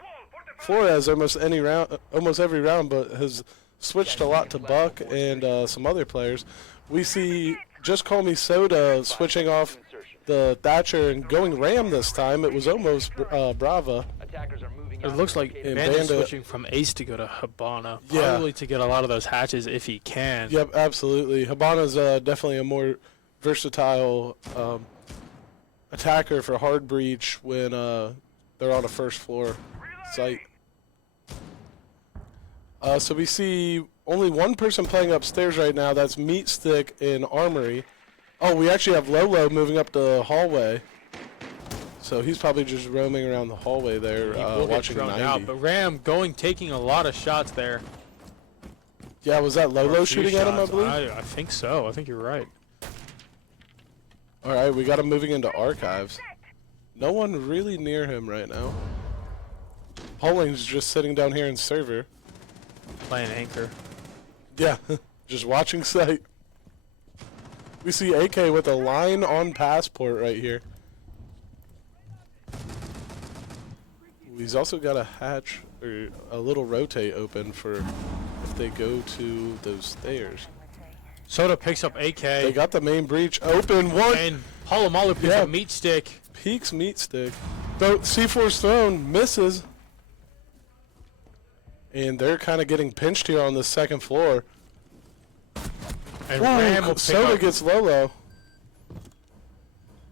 Flores almost every round, but has switched a lot to Buck and some other players. We see Just Call Me Soda switching off insertion. the Thatcher and going Ram this time. It was almost Brava. Attackers are moving It out looks to like located Bandit Bandit- switching from Ace to go to Habana. Yeah. Probably to get a lot of those hatches if he can. Yep, absolutely. Habana's definitely a more versatile attacker for hard breach when they're on a first floor site. So we see only one person playing upstairs right now. That's Meat Stick in Armory. Oh, we actually have Lolo moving up the hallway. So he's probably just roaming around the hallway there, He will get watching thrown 90. out, but Ram taking a lot of shots there. Yeah, was that Or a Lolo few shooting at him, I shots. believe? I think so. I think you're right. All right, we got him moving into archives. No one really near him right now. Polling's just sitting down here in server. Playing anchor. Yeah, just watching sight. We see AK with a line on passport right here. He's also got a hatch or a little rotate open for if they go to those stairs. Soda picks up AK. They got the main breach open. One And Palomalu picks Yeah. up Meat Stick. peeks Meat Stick. C4's thrown, misses. And they're kind of getting pinched here on the second floor. And Ram will pick Soda up, gets Lolo.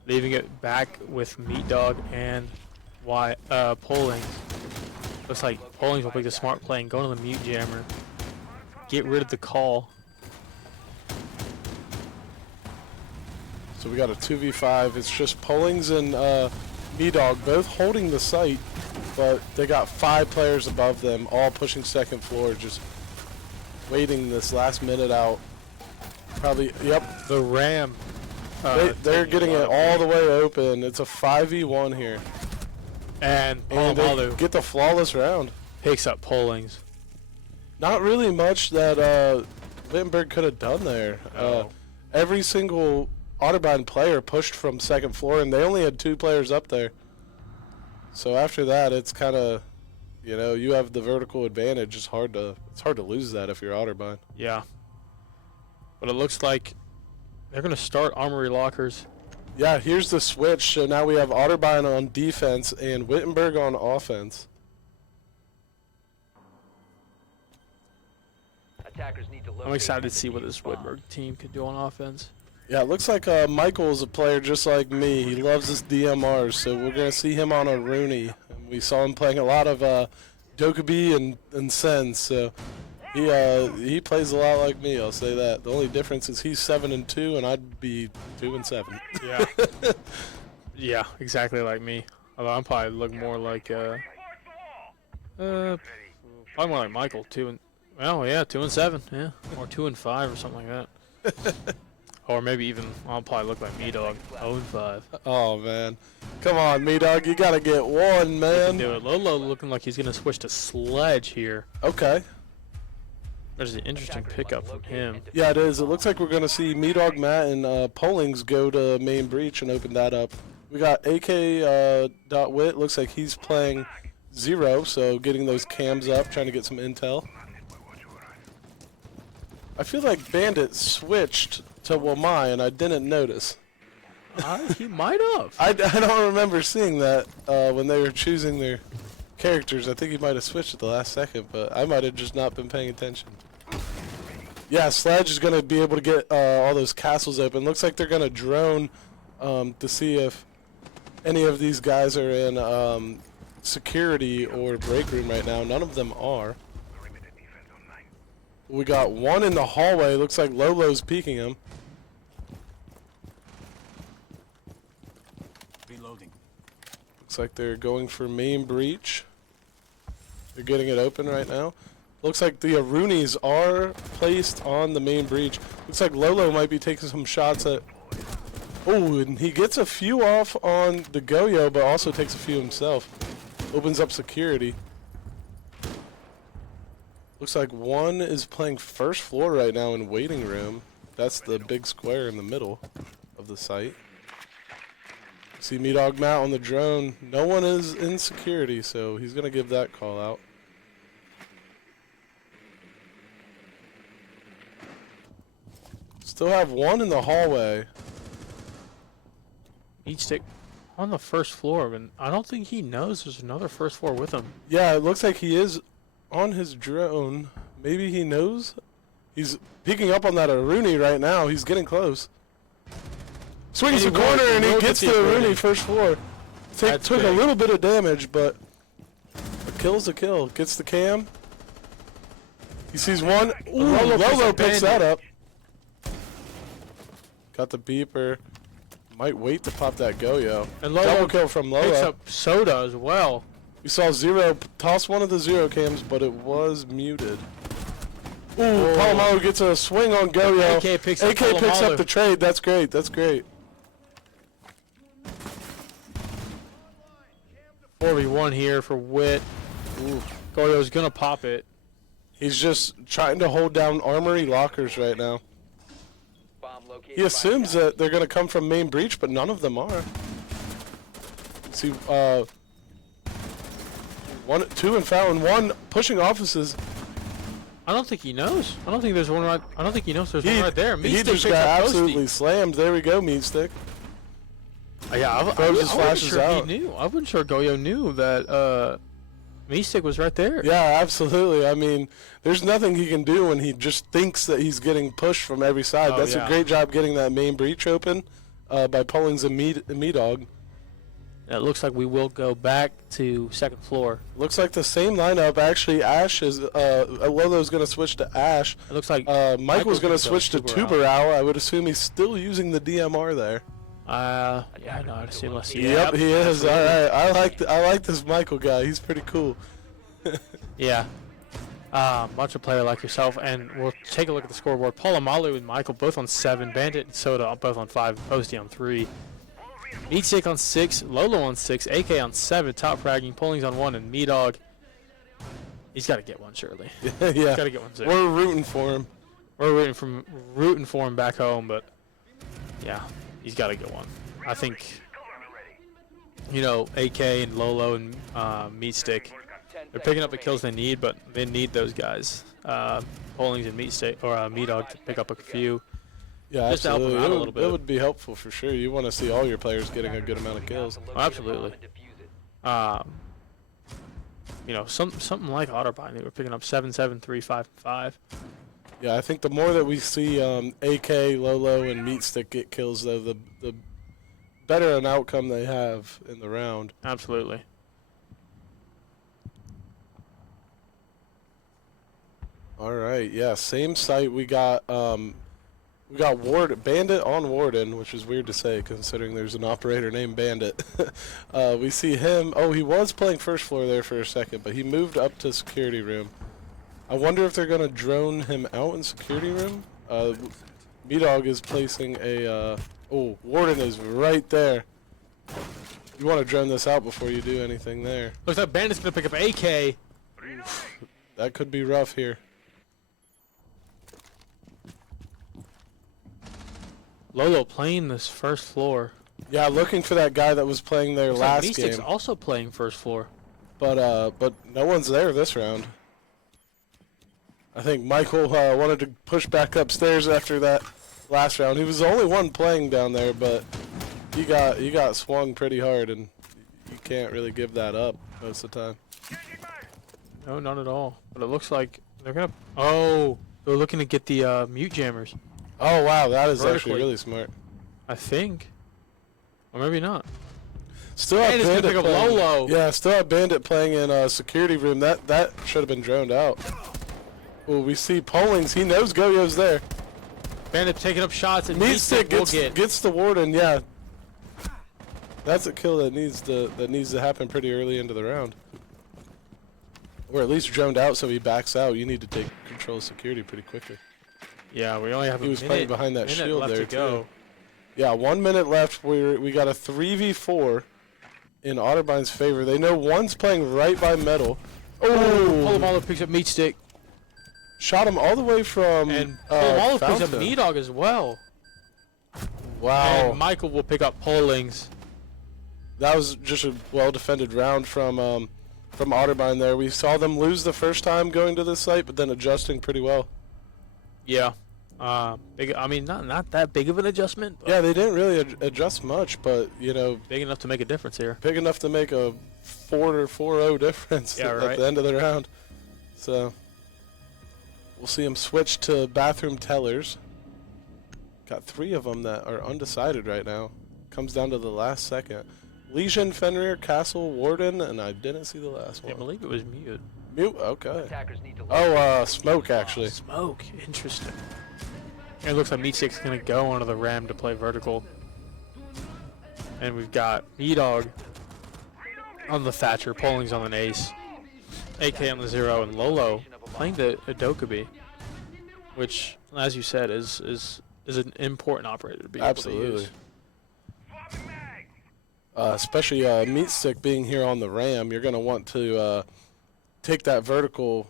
leaving it back with Meat Dog and Pollings. Looks like Pollings will pick the smart play and go to the mute jammer. Get rid of the call. So we got a 2v5. It's just Pollings and Me-Dog both holding the site, but they got 5 players above them, all pushing second floor, just waiting this last minute out. Probably, yep. The Ram. They're taking getting a lot it of all damage. the way open. It's a 5v1 here. And And they Palomalu get the flawless round. picks up Pollings. Not really much that Wittenberg could have done there. No. Every single Otterbein player pushed from second floor, and they only had 2 players up there. So after that, it's kind of, you have the vertical advantage. It's hard to lose that if you're Otterbein. Yeah. But it looks like they're going to start Armory Lockers. Yeah, here's the switch. So now we have Otterbein on defense and Wittenberg on offense. Attackers need to locate I'm excited to and see what defuse this bombs. Whitberg team could do on offense. Yeah, it looks like Michael's a player just like me. He loves his DMRs, so we're going to see him on a Rooney. And we saw him playing a lot of Dokkaebi and Sen, so he plays a lot like me, I'll say that. The only difference is he's 7-2, and I'd be 2-7. Yeah. Yeah, exactly like me. Although I'm probably look more like probably more like Michael, 2-7, yeah, or 2-5 or something like that. Or maybe even I'll probably look like me dog, 0-5. Oh, man. Come on, Me-Dog, you got to get one, man. Do it. Lolo looking like he's gonna switch to Sledge here. Okay. There's an interesting pickup from him. Yeah, it is. It looks like we're going to see Me-Dog, Matt, and Pollings go to main breach and open that up. We got AK.Wit. Looks like he's playing 0, so getting those cams up, trying to get some intel. I feel like Bandit switched to Wamai, and I didn't notice. He might have. I don't remember seeing that when they were choosing their characters. I think he might have switched at the last second, but I might have just not been paying attention. Yeah, Sledge is going to be able to get all those castles open. Looks like they're going to drone to see if any of these guys are in security or break room right now. None of them are. We got one in the hallway. Looks like Lolo's peeking him. Reloading. Looks like they're going for main breach. They're getting it open right now. Looks like the Arunis are placed on the main breach. Looks like Lolo might be taking some shots at... Oh, and he gets a few off on the Goyo, but also takes a few himself. Opens up security. Looks like one is playing first floor right now in waiting room. That's the big square in the middle of the site. See MWR6 Matt on the drone. No one is in security, so he's going to give that call out. Still have one in the hallway. Each stick on the first floor, and I don't think he knows there's another first floor with him. Yeah, it looks like he is on his drone. Maybe he knows? He's peeking up on that Aruni right now. He's getting close. Swings the corner and he gets the Aruni first floor. Took a little bit of damage, but a kill's a kill. Gets the cam. He sees one. Ooh, Lolo picks that up. Got the beeper. Might wait to pop that Goyo. And Lolo double kill from picks Lolo. up Soda as well. We saw Zero toss one of the Zero cams, but it was muted. Ooh, Palomalo gets a swing on Goyo. AK picks up the trade. That's great. That's great. 4v1 here for Wit. Ooh. Goyo's gonna pop it. He's just trying to hold down armory lockers right now. Bomb located. He assumes that they're going to come from main breach, but none of them are. See, two in Fallon, one pushing offices. I don't think he knows. I don't think there's one right. I don't think he knows there's one right there. He Meatstick just picks got up absolutely Toasty. slammed. There we go, Meatstick. Yeah, I Throws his wasn't flashes sure out. he knew. I wasn't sure Goyo knew that Meatstick was right there. Yeah, absolutely. I mean, there's nothing he can do when he just thinks that he's getting pushed from every side. Oh, That's yeah. a great job getting that main breach open by pulling the me-dog. It looks like we will go back to second floor. Looks like the same lineup. Actually, Ash is Lolo's going to switch to Ash. It looks like Michael's going to gonna switch to Tuberau. Tuberau. I would assume he's still using the DMR there. Yeah, no, I assume I see. Yep, he is. All right, I like this Michael guy. He's pretty cool. Yeah. Much a player like yourself, and we'll take a look at the scoreboard. Palomalo and Michael both on 7, Bandit and Soda both on 5, Posty on 3. Meatstick on 6, Lolo on 6, AK on 7, top fragging, Pulling's on 1, and MWR6. He's got to get one, surely. Yeah, He's got to get one soon. we're rooting for him. We're rooting for him back home, but yeah, he's got to get one. I think, you know, AK and Lolo and Meatstick, they're picking up the kills they need, but they need those guys. Pullings and MWR6 to pick up a few. Yeah, Just to help him absolutely. out a little bit. It would be helpful for sure. You want to see all your players getting a good amount of kills. Absolutely. You know, something like Otterbein, they were picking up 7, 7, 3, 5, 5. Yeah, I think the more that we see AK, Lolo, and Meatstick get kills, though, the better an outcome they have in the round. Absolutely. All right, yeah, same site. We got Bandit on Warden, which is weird to say considering there's an operator named Bandit. We see him. Oh, he was playing first floor there for a second, but he moved up to security room. I wonder if they're gonna drone him out in security room. MWR6 is placing a. Oh, Warden is right there. You want to drone this out before you do anything there. Looks like Bandit's gonna pick up AK. That could be rough here. Lolo playing this first floor. Yeah, looking for that guy that was playing there Looks last like Meatstick's game. also playing first floor. But no one's there this round. I think Michael wanted to push back upstairs after that last round. He was the only one playing down there, but he got swung pretty hard, and you can't really give that up most of the time. No, not at all. But it looks like they're gonna. Oh, they're looking to get the mute jammers. Oh wow, that is actually Vertically. really smart. I think, or maybe not. Still have Bandit's gonna Bandit pick up playing. Lolo. Yeah, still have Bandit playing in security room. That should have been droned out. Oh, we see Pollings. He knows Goyo's there. Bandit taking up shots, and Meat Stick will get. gets the Warden. Yeah, that's a kill that needs to happen pretty early into the round, or at least droned out so he backs out. You need to take control of security pretty quickly. Yeah, we only have He was playing behind that shield left there to go. too. Yeah, 1 minute left. We got a 3v4 in Otterbein's favor. They know one's playing right by metal. Oh, Polamalu picks up Meat Stick. Shot him all the way from And Polamalu picks up Fountain. Meat Dog as well. Wow. And Michael will pick up Pollings. That was just a well-defended round from Otterbein there. We saw them lose the first time going to this site, but then adjusting pretty well. Yeah. Big. I mean, not that big of an adjustment. But Yeah, they didn't really adjust much, but, you know, big enough to make a difference here. big enough to make a 4-0 difference Yeah, at right. the end of the round. So we'll see him switch to bathroom tellers. Got 3 of them that are undecided right now. Comes down to the last second. Legion, Fenrir, Castle, Warden, and I didn't see the last one. I believe it was Mute. Mute? Okay. Attackers need to Oh, Smoke, actually. Smoke. Interesting. It looks like Meat Stick's going to go onto the ram to play vertical. And we've got E-Dog on the Thatcher, Pollings on an ace, AK on the 0, and Lolo playing the Adokabi, which, as you said, is an important operator to be able to Absolutely. use. Especially Meat Stick being here on the ram, you're going to want to take that vertical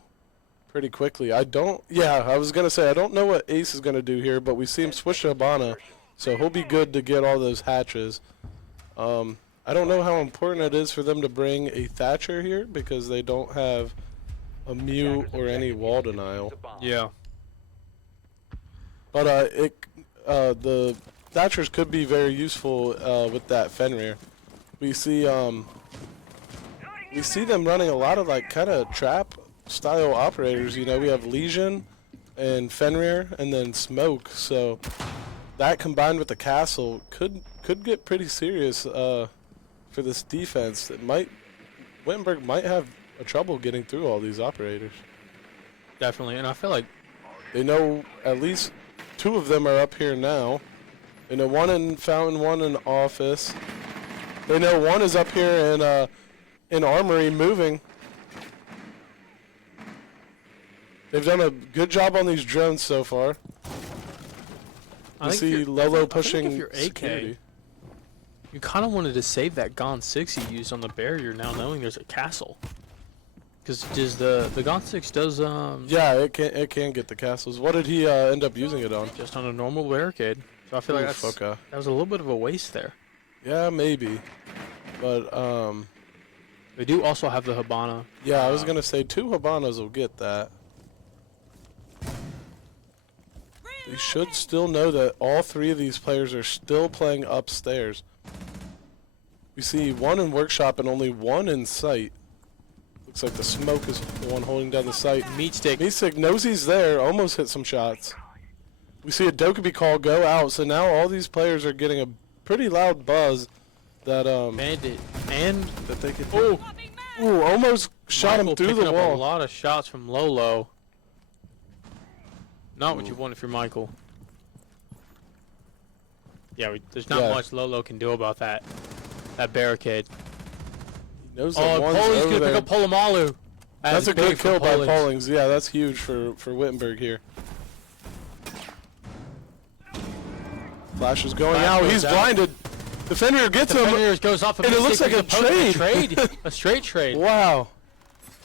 pretty quickly. I was going to say, I don't know what Ace is going to do here, but we see him switch to Habana, so he'll be good to get all those hatches. I don't know how important it is for them to bring a Thatcher here because they don't have a Mute or any wall denial. Yeah. But the Thatchers could be very useful with that Fenrir. We see them running a lot of like kind of trap style operators. You know, we have Legion and Fenrir and then Smoke. So that combined with the Castle could get pretty serious for this defense. Wittenberg might have a trouble getting through all these operators. Definitely, and I feel like They know at least 2 of them are up here now. They know 1 in Fountain, 1 in Office. They know 1 is up here in Armory moving. They've done a good job on these drones so far. We see Lolo pushing if you're AK, security. you kind of wanted to save that Gon 6 he used on the barrier now knowing there's a castle. Because the Gon 6 does Yeah, it can get the castles. What did he end up using it on? just on a normal barricade. So I feel like Oof, okay. that was a little bit of a waste there. Yeah, maybe. But They do also have the Habana. yeah, I was gonna say 2 Habanas will get that. They should still know that all 3 of these players are still playing upstairs. We see 1 in workshop and only 1 in sight. Looks like the Smoke is the one holding down the sight. Meat Stick. Meat Stick knows he's there, almost hit some shots. We see a Dokubi call go out, so now all these players are getting a pretty loud buzz that Bandit. And that they could. oh, Ooh, almost shot him Michael through picking the up wall. a lot of shots from Lolo. Not what you want if you're Michael. Yeah, there's not Yeah. much Lolo can do about that barricade. He knows that one's Polling's over gonna there. pick up Polamalu. That's a big good for kill by Pollings. Pollings. Yeah, that's huge for Wittenberg here. Flash is going Flash out. goes He's out. blinded. The Fenrir gets him. Defenders goes off and it Meat looks Stick like with a post- trade. a straight trade. Wow.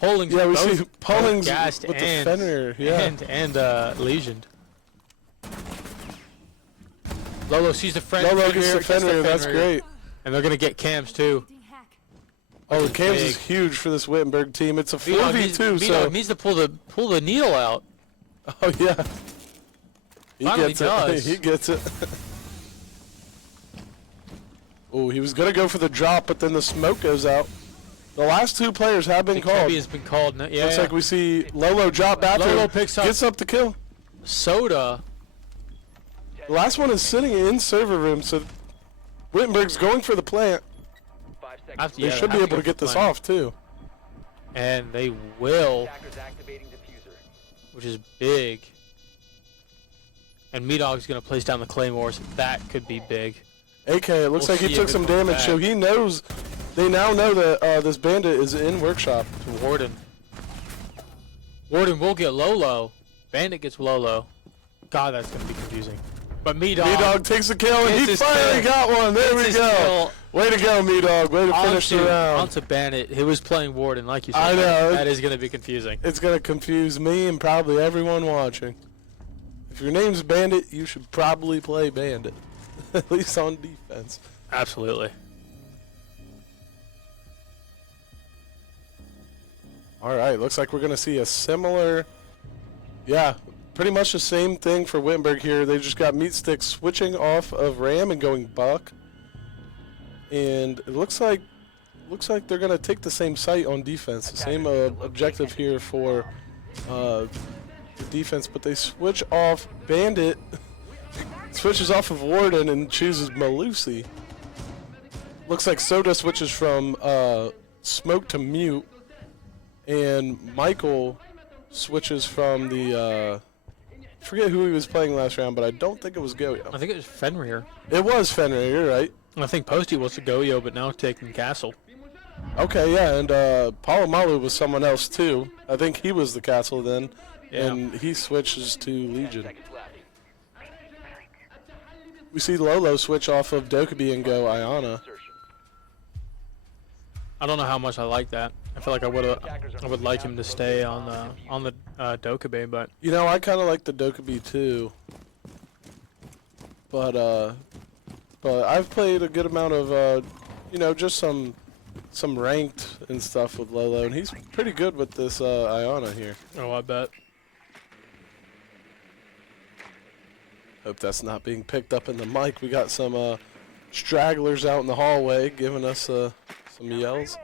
Pollings Yeah, we both- see Pollings both gassed with the and, Fenrir. Yeah. and lesioned. Lolo sees the friend. Lolo gets the Fenrir. That's great. And they're gonna get cams too. Oh, the cams big. is huge for this Wittenberg team. It's a Meat-Dog 4v2, needs, so needs to pull the needle out. oh yeah. He Finally gets does. it. He gets it. Oh, he was gonna go for the drop, but then the Smoke goes out. The last 2 players have been The called. Kebby has been called. Yeah, Looks like we see Lolo drop bathroom. Lolo picks up- Gets up the kill. Soda. The last one is sitting in server room, so Wittenberg's going for the plant. 5 seconds. After- They yeah, should be have able go to get for this plant. off too. And they will. Attackers activating diffuser. which is big. And Meatdog's going to place down the Claymores. That could be big. AK, it looks We'll like he see took if it some comes damage, back. so he knows. They now know that this bandit is in workshop. To Warden. Warden will get Lolo. Bandit gets Lolo. God, that's going to be confusing. But Meatdog takes the kill, and Gets he his finally kill. got one. There we Gets his go. kill. Way to go, Meatdog. Way to finish the round. Onto Bandit, who was playing Warden, like you said. I know. That is going to be confusing. It's going to confuse me and probably everyone watching. If your name's Bandit, you should probably play Bandit. At least on defense. Absolutely. All right, looks like we're going to see a similar... Yeah, pretty much the same thing for Wittenberg here. They just got Meat Stick switching off of Ram and going Buck. And it looks like they're going to take the same site on defense. The same objective here for the defense, but they switch off Bandit. Switches off of Warden and chooses Malusi. Looks like Soda switches from Smoke to Mute. And Michael switches from the, I forget who he was playing last round, but I don't think it was Goyo. I think it was Fenrir. It was Fenrir, you're right. I think Posty was the Goyo, but now taking Castle. Okay, yeah, and Palomalu was someone else too. I think he was the Castle then, Yeah. and he switches to Legion. We see Lolo switch off of Dokkaebi and go Iana. I don't know how much I like that. I feel like I would like him to stay on the Dokkaebi, but You know, I kind of like the Dokkaebi too, but I've played a good amount of you know, just some ranked and stuff with Lolo, and he's pretty good with this Iana here. oh, I bet. Hope that's not being picked up in the mic. We got some stragglers out in the hallway giving us some yells.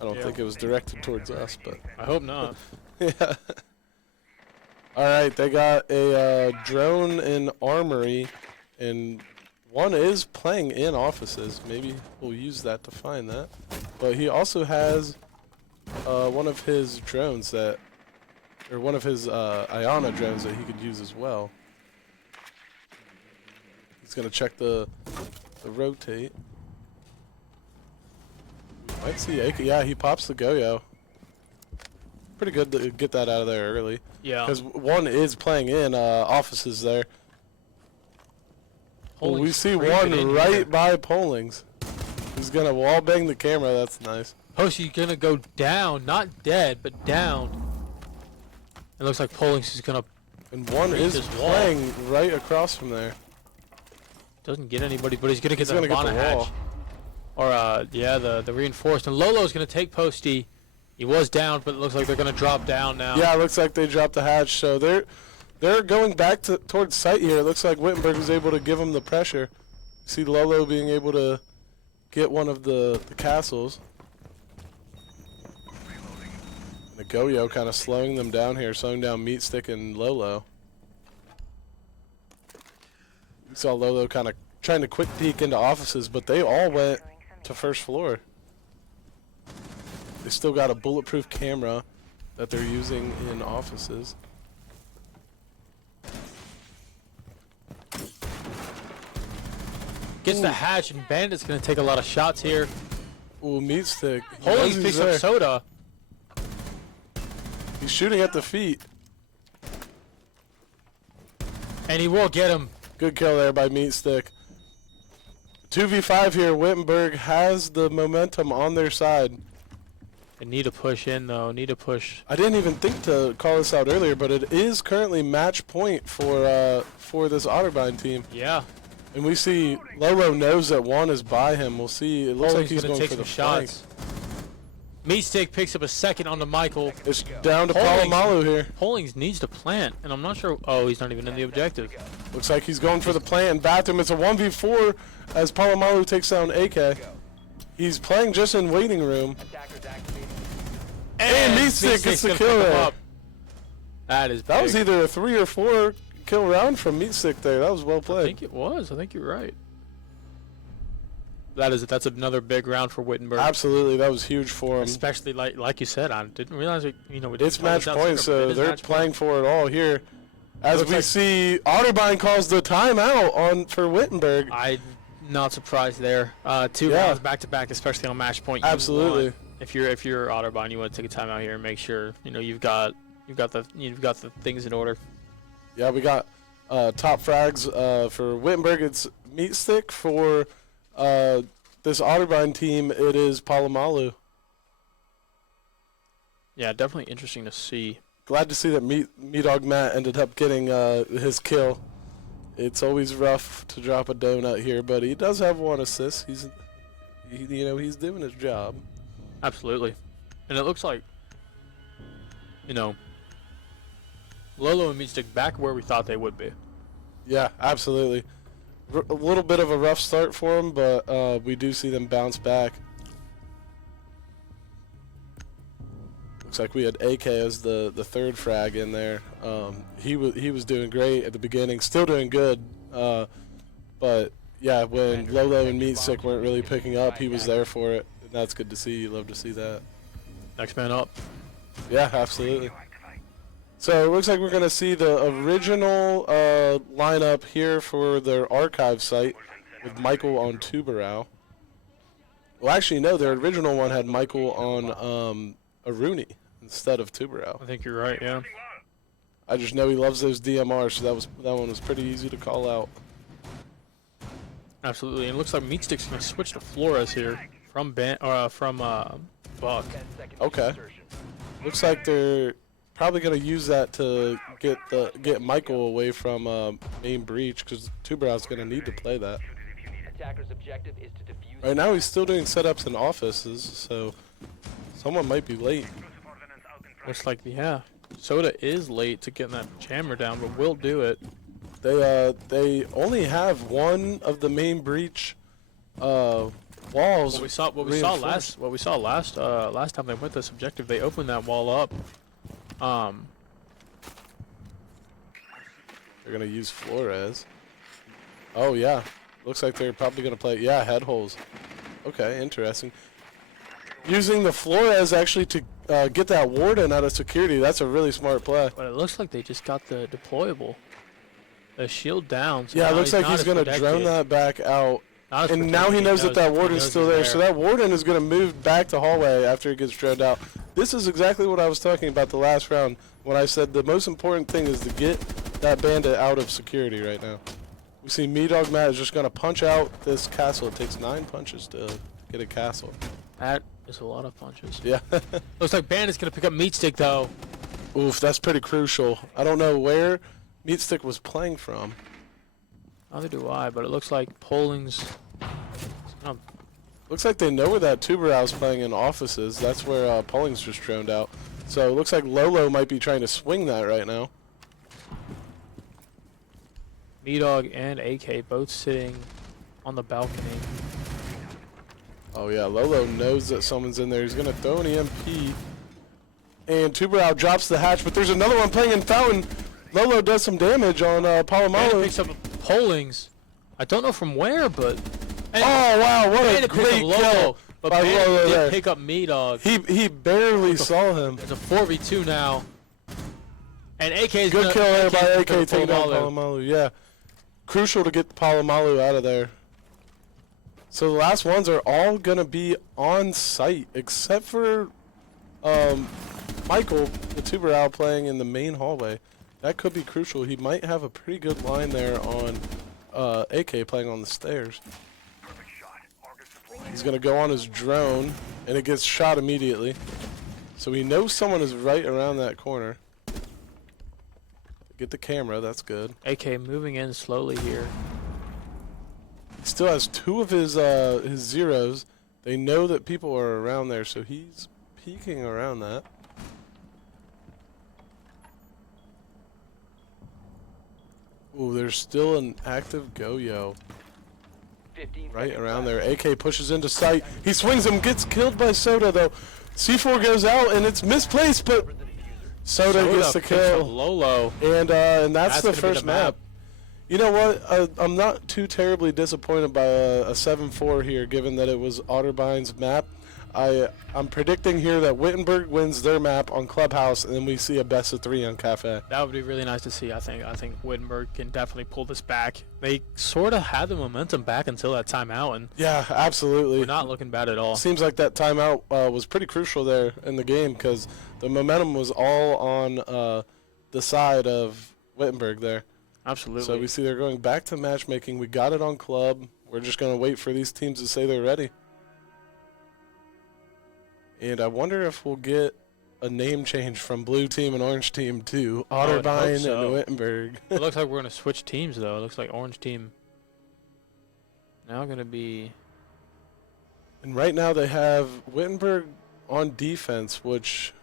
I don't Yeah. think it was directed towards us, but I hope not. yeah. All right, they got a drone in armory, and one is playing in offices. Maybe we'll use that to find that. But he also has one of his drones that, or one of his Iana drones that he could use as well. He's gonna check the rotate. Might see AK. Yeah, he pops the Goyo. Pretty good to get that out of there early. Yeah. Because one is playing in offices there. Well, we Holding's see creeping one in right here. by Pollings. He's gonna wall bang the camera. That's nice. Posty gonna go down, not dead, but down. It looks like Pollings is gonna And one Break is this wall. playing right across from there. doesn't get anybody, but he's gonna get He's the gonna get the Habana wall. hatch. Or yeah, the reinforced. And Lolo's gonna take Posty. He was down, but it looks like they're gonna drop down now. Yeah, it looks like they dropped the hatch. So they're going back towards site here. It looks like Wittenberg was able to give them the pressure. See Lolo being able to get one of the castles. And the Goyo kind of slowing them down here, slowing down Meat Stick and Lolo. We saw Lolo kind of trying to quick peek into offices, but they all went to first floor. They still got a bulletproof camera that they're using in offices. Gets the hatch, and Bandit's gonna take a lot of shots here. Ooh, Meat Stick. He Holy knows he's picks there. up Soda. He's shooting at the feet. And he will get him. Good kill there by Meat Stick. 2v5 here. Wittenberg has the momentum on their side. They need to push in, though. Need to push. I didn't even think to call this out earlier, but it is currently match point for this Otterbein team. Yeah. And we see Lolo knows that one is by him. We'll see. It looks like Holding's he's gonna going take for the some flank. shots. Meat Stick picks up a second onto Michael. It's down to Holding's- Palomalu here. Holdings needs to plant, and I'm not sure. Oh, he's not even in the objective. Looks like he's going for the plant in bathroom. It's a 1v4 as Palomalu takes down AK. He's playing just in waiting room. And Meat Stick gets the gonna kill pick him there. up. That is That was big. either a 3 or 4 kill round from Meat Stick there. That was well I played. think it was. I think you're right. That's another big round for Wittenberg. Absolutely, that was huge for them. Especially like you said, I didn't realize we didn't It's match point, so they're playing for it all here. As Looks we like see, Otterbein calls the timeout for Wittenberg. I'm not surprised there. 2 rounds back to back, especially on match point. Absolutely. If you're Otterbein, you want to take a timeout here and make sure you've got the things in order. Yeah, we got top frags for Wittenberg. It's Meat Stick. For this Otterbein team, it is Palomalu. Yeah, definitely interesting to see. Glad to see that Meat Dog Matt ended up getting his kill. It's always rough to drop a donut here, but he does have 1 assist. He's doing his job. Absolutely, and it looks like Lolo and Meat Stick back where we thought they would be. Yeah, absolutely. A little bit of a rough start for them, but we do see them bounce back. Looks like we had AK as the third frag in there. He was doing great at the beginning, still doing good. But yeah, when Lolo and Meat Stick weren't really picking up, he was there for it, and that's good to see. You love to see that. Next man up. Yeah, absolutely. So it looks like we're going to see the original lineup here for their archive site with Michael on Tubarão. Well, actually, no, their original one had Michael on Aruni instead of Tubarão. I think you're right, yeah. I just know he loves those DMRs, so that one was pretty easy to call out. Absolutely, and it looks like Meat Stick's going to switch to Flores here from Buck. 10 seconds Okay. insertion. Looks like they're probably going to use that to get Michael away from main breach, because Tubarão's going to need to play that. Attacker's objective is to defuse. Right now he's still doing setups in offices, so someone might be late. Looks like, yeah, Soda is late to getting that jammer down, but will do it. They only have one of the main breach walls. What we saw last time they went this objective, they opened that wall up. They're gonna use Flores. Oh yeah, looks like they're probably gonna play head holes. Okay, interesting. Using the Flores actually to get that warden out of security. That's a really smart play. But it looks like they just got the deployable, the shield down. So Yeah, it now looks like not he's as gonna protected. drone that back out. Not as And now protected. he knows that warden's knows still he's there. So that warden is going to move back to hallway after it gets droned out. This is exactly what I was talking about the last round when I said the most important thing is to get that bandit out of security right now. We see Me-Dog Matt is just going to punch out this castle. It takes 9 punches to get a castle. That is a lot of punches. Yeah. Looks like Bandit's gonna pick up Meat Stick though. Oof, that's pretty crucial. I don't know where Meat Stick was playing from. Neither do I, but it looks like Polling's. Looks like they know where that Tubarão's playing in offices. That's where Polling's just droned out. So it looks like Lolo might be trying to swing that right now. Me-Dog and AK both sitting on the balcony. Oh yeah, Lolo knows that someone's in there. He's gonna throw an EMP. And Tubarão drops the hatch, but there's another one playing in Fountain. Lolo does some damage on Bandit Palomalu. picks up Polling's. I don't know from where, but. Oh wow, what a Bandit picked great up Lolo, kill but by Bandit Lolo did there. pick up Me-Dog. He barely saw him. It's a 4v2 now. And AK's Good kill there by AK taking taking down Palomalu. Yeah. Crucial to get Palomalu out of there. So the last ones are all gonna be on site except for Michael, the Tubarão, playing in the main hallway. That could be crucial. He might have a pretty good line there on AK playing on the stairs. He's gonna go on his drone and it gets shot immediately. So he knows someone is right around that corner. Get the camera, that's good. AK moving in slowly here. He still has 2 of his zeros. They know that people are around there, so he's peeking around that. Ooh, there's still an active Go-Yo 15 right seconds around left. there. AK pushes into sight. He swings him, gets killed by Soda though. C4 goes out and it's misplaced, but Soda gets the picks up kill. Lolo. And that's the gonna be first the map. map. You know what? I'm not too terribly disappointed by a 7-4 here, given that it was Otterbein's map. I'm predicting here that Wittenberg wins their map on Clubhouse, and then we see a best of 3 on Cafe. That would be really nice to see. I think Wittenberg can definitely pull this back. They sort of had the momentum back until that timeout, and Yeah, absolutely. we're not looking bad at all. Seems like that timeout was pretty crucial there in the game because the momentum was all on the side of Wittenberg there. Absolutely. So we see they're going back to matchmaking. We got it on club. We're just going to wait for these teams to say they're ready. And I wonder if we'll get a name change from blue team and orange team to Otterbein so. and Wittenberg. It looks like we're going to switch teams, though. It looks like orange team now going to be... And right now they have Wittenberg on defense, which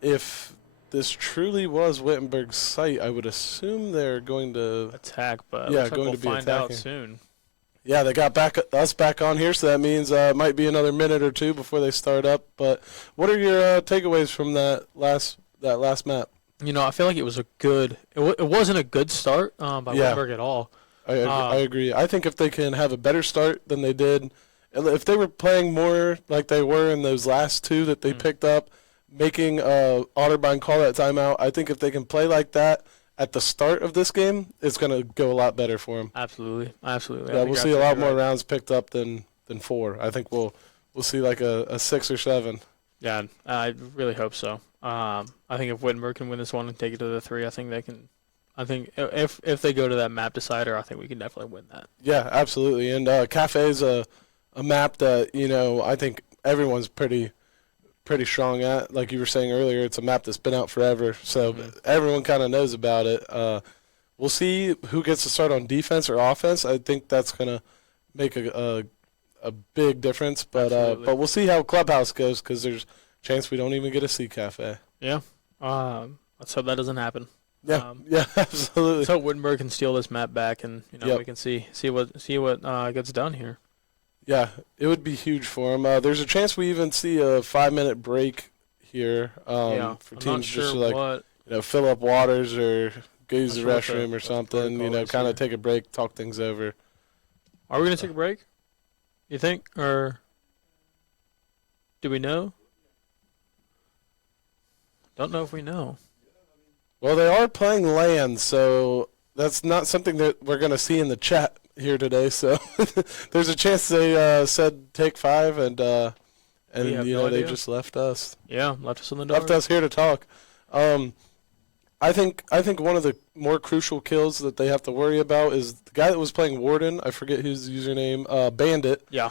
if this truly was Wittenberg's site, I would assume they're going to attack, but yeah, looks like going we'll to be find attacking. out soon. Yeah, they got us back on here, so that means it might be another minute or two before they start up. But what are your takeaways from that last map? You know, I feel like it was a good. It wasn't a good start by Wittenberg at all. I agree. I think if they can have a better start than they did, if they were playing more like they were in those last 2 that they picked up, making Otterbein call that timeout, I think if they can play like that at the start of this game, it's going to go a lot better for them. Absolutely. Yeah, we'll see a lot more rounds picked up than 4. I think we'll see like a 6 or 7. Yeah, I really hope so. I think if Wittenberg can win this one and take it to the 3, I think they can. I think if they go to that map decider, I think we can definitely win that. Yeah, absolutely. And Cafe is a map that, you know, I think everyone's pretty strong at. Like you were saying earlier, it's a map that's been out forever, so everyone kind of knows about it. We'll see who gets to start on defense or offense. I think that's going to make a big difference, but we'll see how Clubhouse goes because there's a chance we don't even get to see Cafe. Yeah. Let's hope that doesn't happen. Yeah, yeah, absolutely. Let's hope Wittenberg can steal this map back, and we can see what gets done here. Yeah, it would be huge for them. There's a chance we even see a 5-minute break here for teams just to like fill up waters or go use the restroom or something. Kind of take a break, talk things over. Are we gonna take a break? You think, or do we know? Don't know if we know. Well, they are playing land, so that's not something that we're going to see in the chat here today. So there's a chance they said take 5, and they just left us. Yeah, left us in the dark. Left us here to talk. I think one of the more crucial kills that they have to worry about is the guy that was playing Warden. I forget his username. Bandit. Yeah.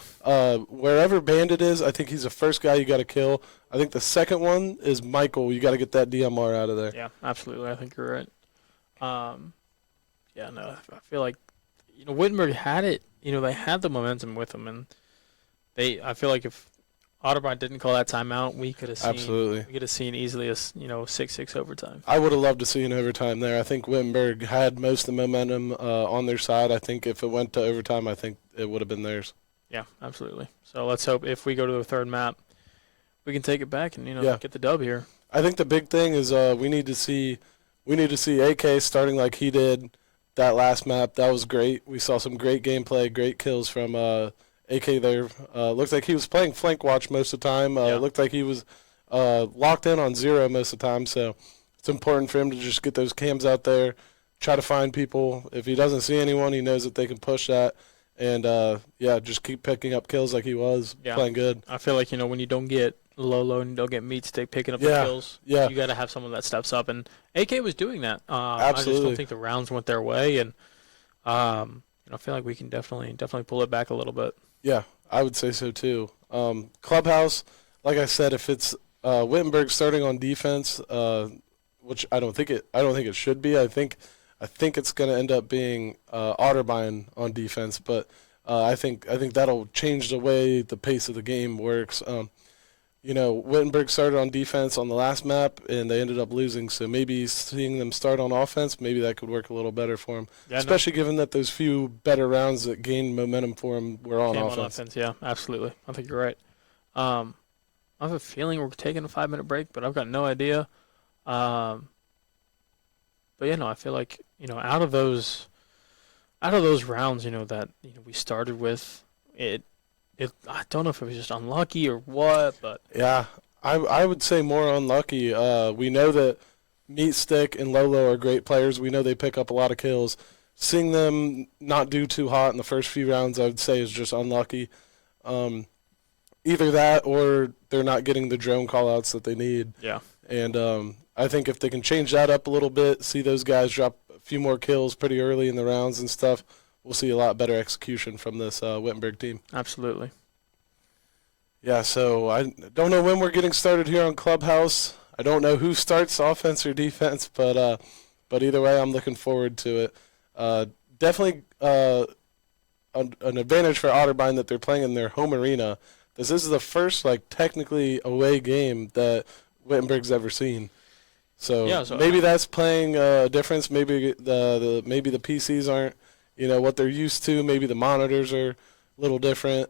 Wherever Bandit is, I think he's the first guy you got to kill. I think the second one is Michael. You got to get that DMR out of there. Yeah, absolutely. I think you're right. I feel like Wittenberg had it. They had the momentum with them, and I feel like if Otterbein didn't call that timeout, we could have seen. Absolutely. We could have seen easily a 6-6 overtime. I would have loved to see an overtime there. I think Wittenberg had most of the momentum on their side. I think if it went to overtime, I think it would have been theirs. Yeah, absolutely. So let's hope if we go to the third map, we can take it back and get the dub here. I think the big thing is we need to see AK starting like he did that last map. That was great. We saw some great gameplay, great kills from AK there. Looked like he was playing flank watch most of the time. Looked like he was locked in on 0 most of the time. So it's important for him to just get those cams out there, try to find people. If he doesn't see anyone, he knows that they can push that. And, just keep picking up kills like he was, playing good. I feel like, when you don't get low and you don't get meat stick picking up the kills, you got to have someone that steps up. And AK was doing that. Absolutely. I just don't think the rounds went their way. And I feel like we can definitely pull it back a little bit. Yeah, I would say so too. Clubhouse, like I said, if it's Wittenberg starting on defense, which I don't think it should be. I think it's going to end up being Otterbein on defense, but I think that'll change the way the pace of the game works. Wittenberg started on defense on the last map, and they ended up losing. So maybe seeing them start on offense, maybe that could work a little better for them. Yeah, especially given that those few better rounds that gained momentum for them were on offense. Yeah, absolutely. I think you're right. I have a feeling we're taking a 5-minute break, but I've got no idea. But I feel like out of those out of those rounds, that we started with, I don't know if it was just unlucky or what, but Yeah, I would say more unlucky. We know that Meat Stick and Lolo are great players. We know they pick up a lot of kills. Seeing them not do too hot in the first few rounds, I would say, is just unlucky. Either that or they're not getting the drone callouts that they need. yeah, And I think if they can change that up a little bit, see those guys drop a few more kills pretty early in the rounds and stuff, we'll see a lot better execution from this Wittenberg team. absolutely. Yeah, so I don't know when we're getting started here on Clubhouse. I don't know who starts offense or defense, but either way, I'm looking forward to it. Definitely an advantage for Otterbein that they're playing in their home arena. This is the first technically away game that Wittenberg's ever seen. So, Yeah, maybe that's playing a difference. Maybe maybe the PCs aren't what they're used to. Maybe the monitors are a little different.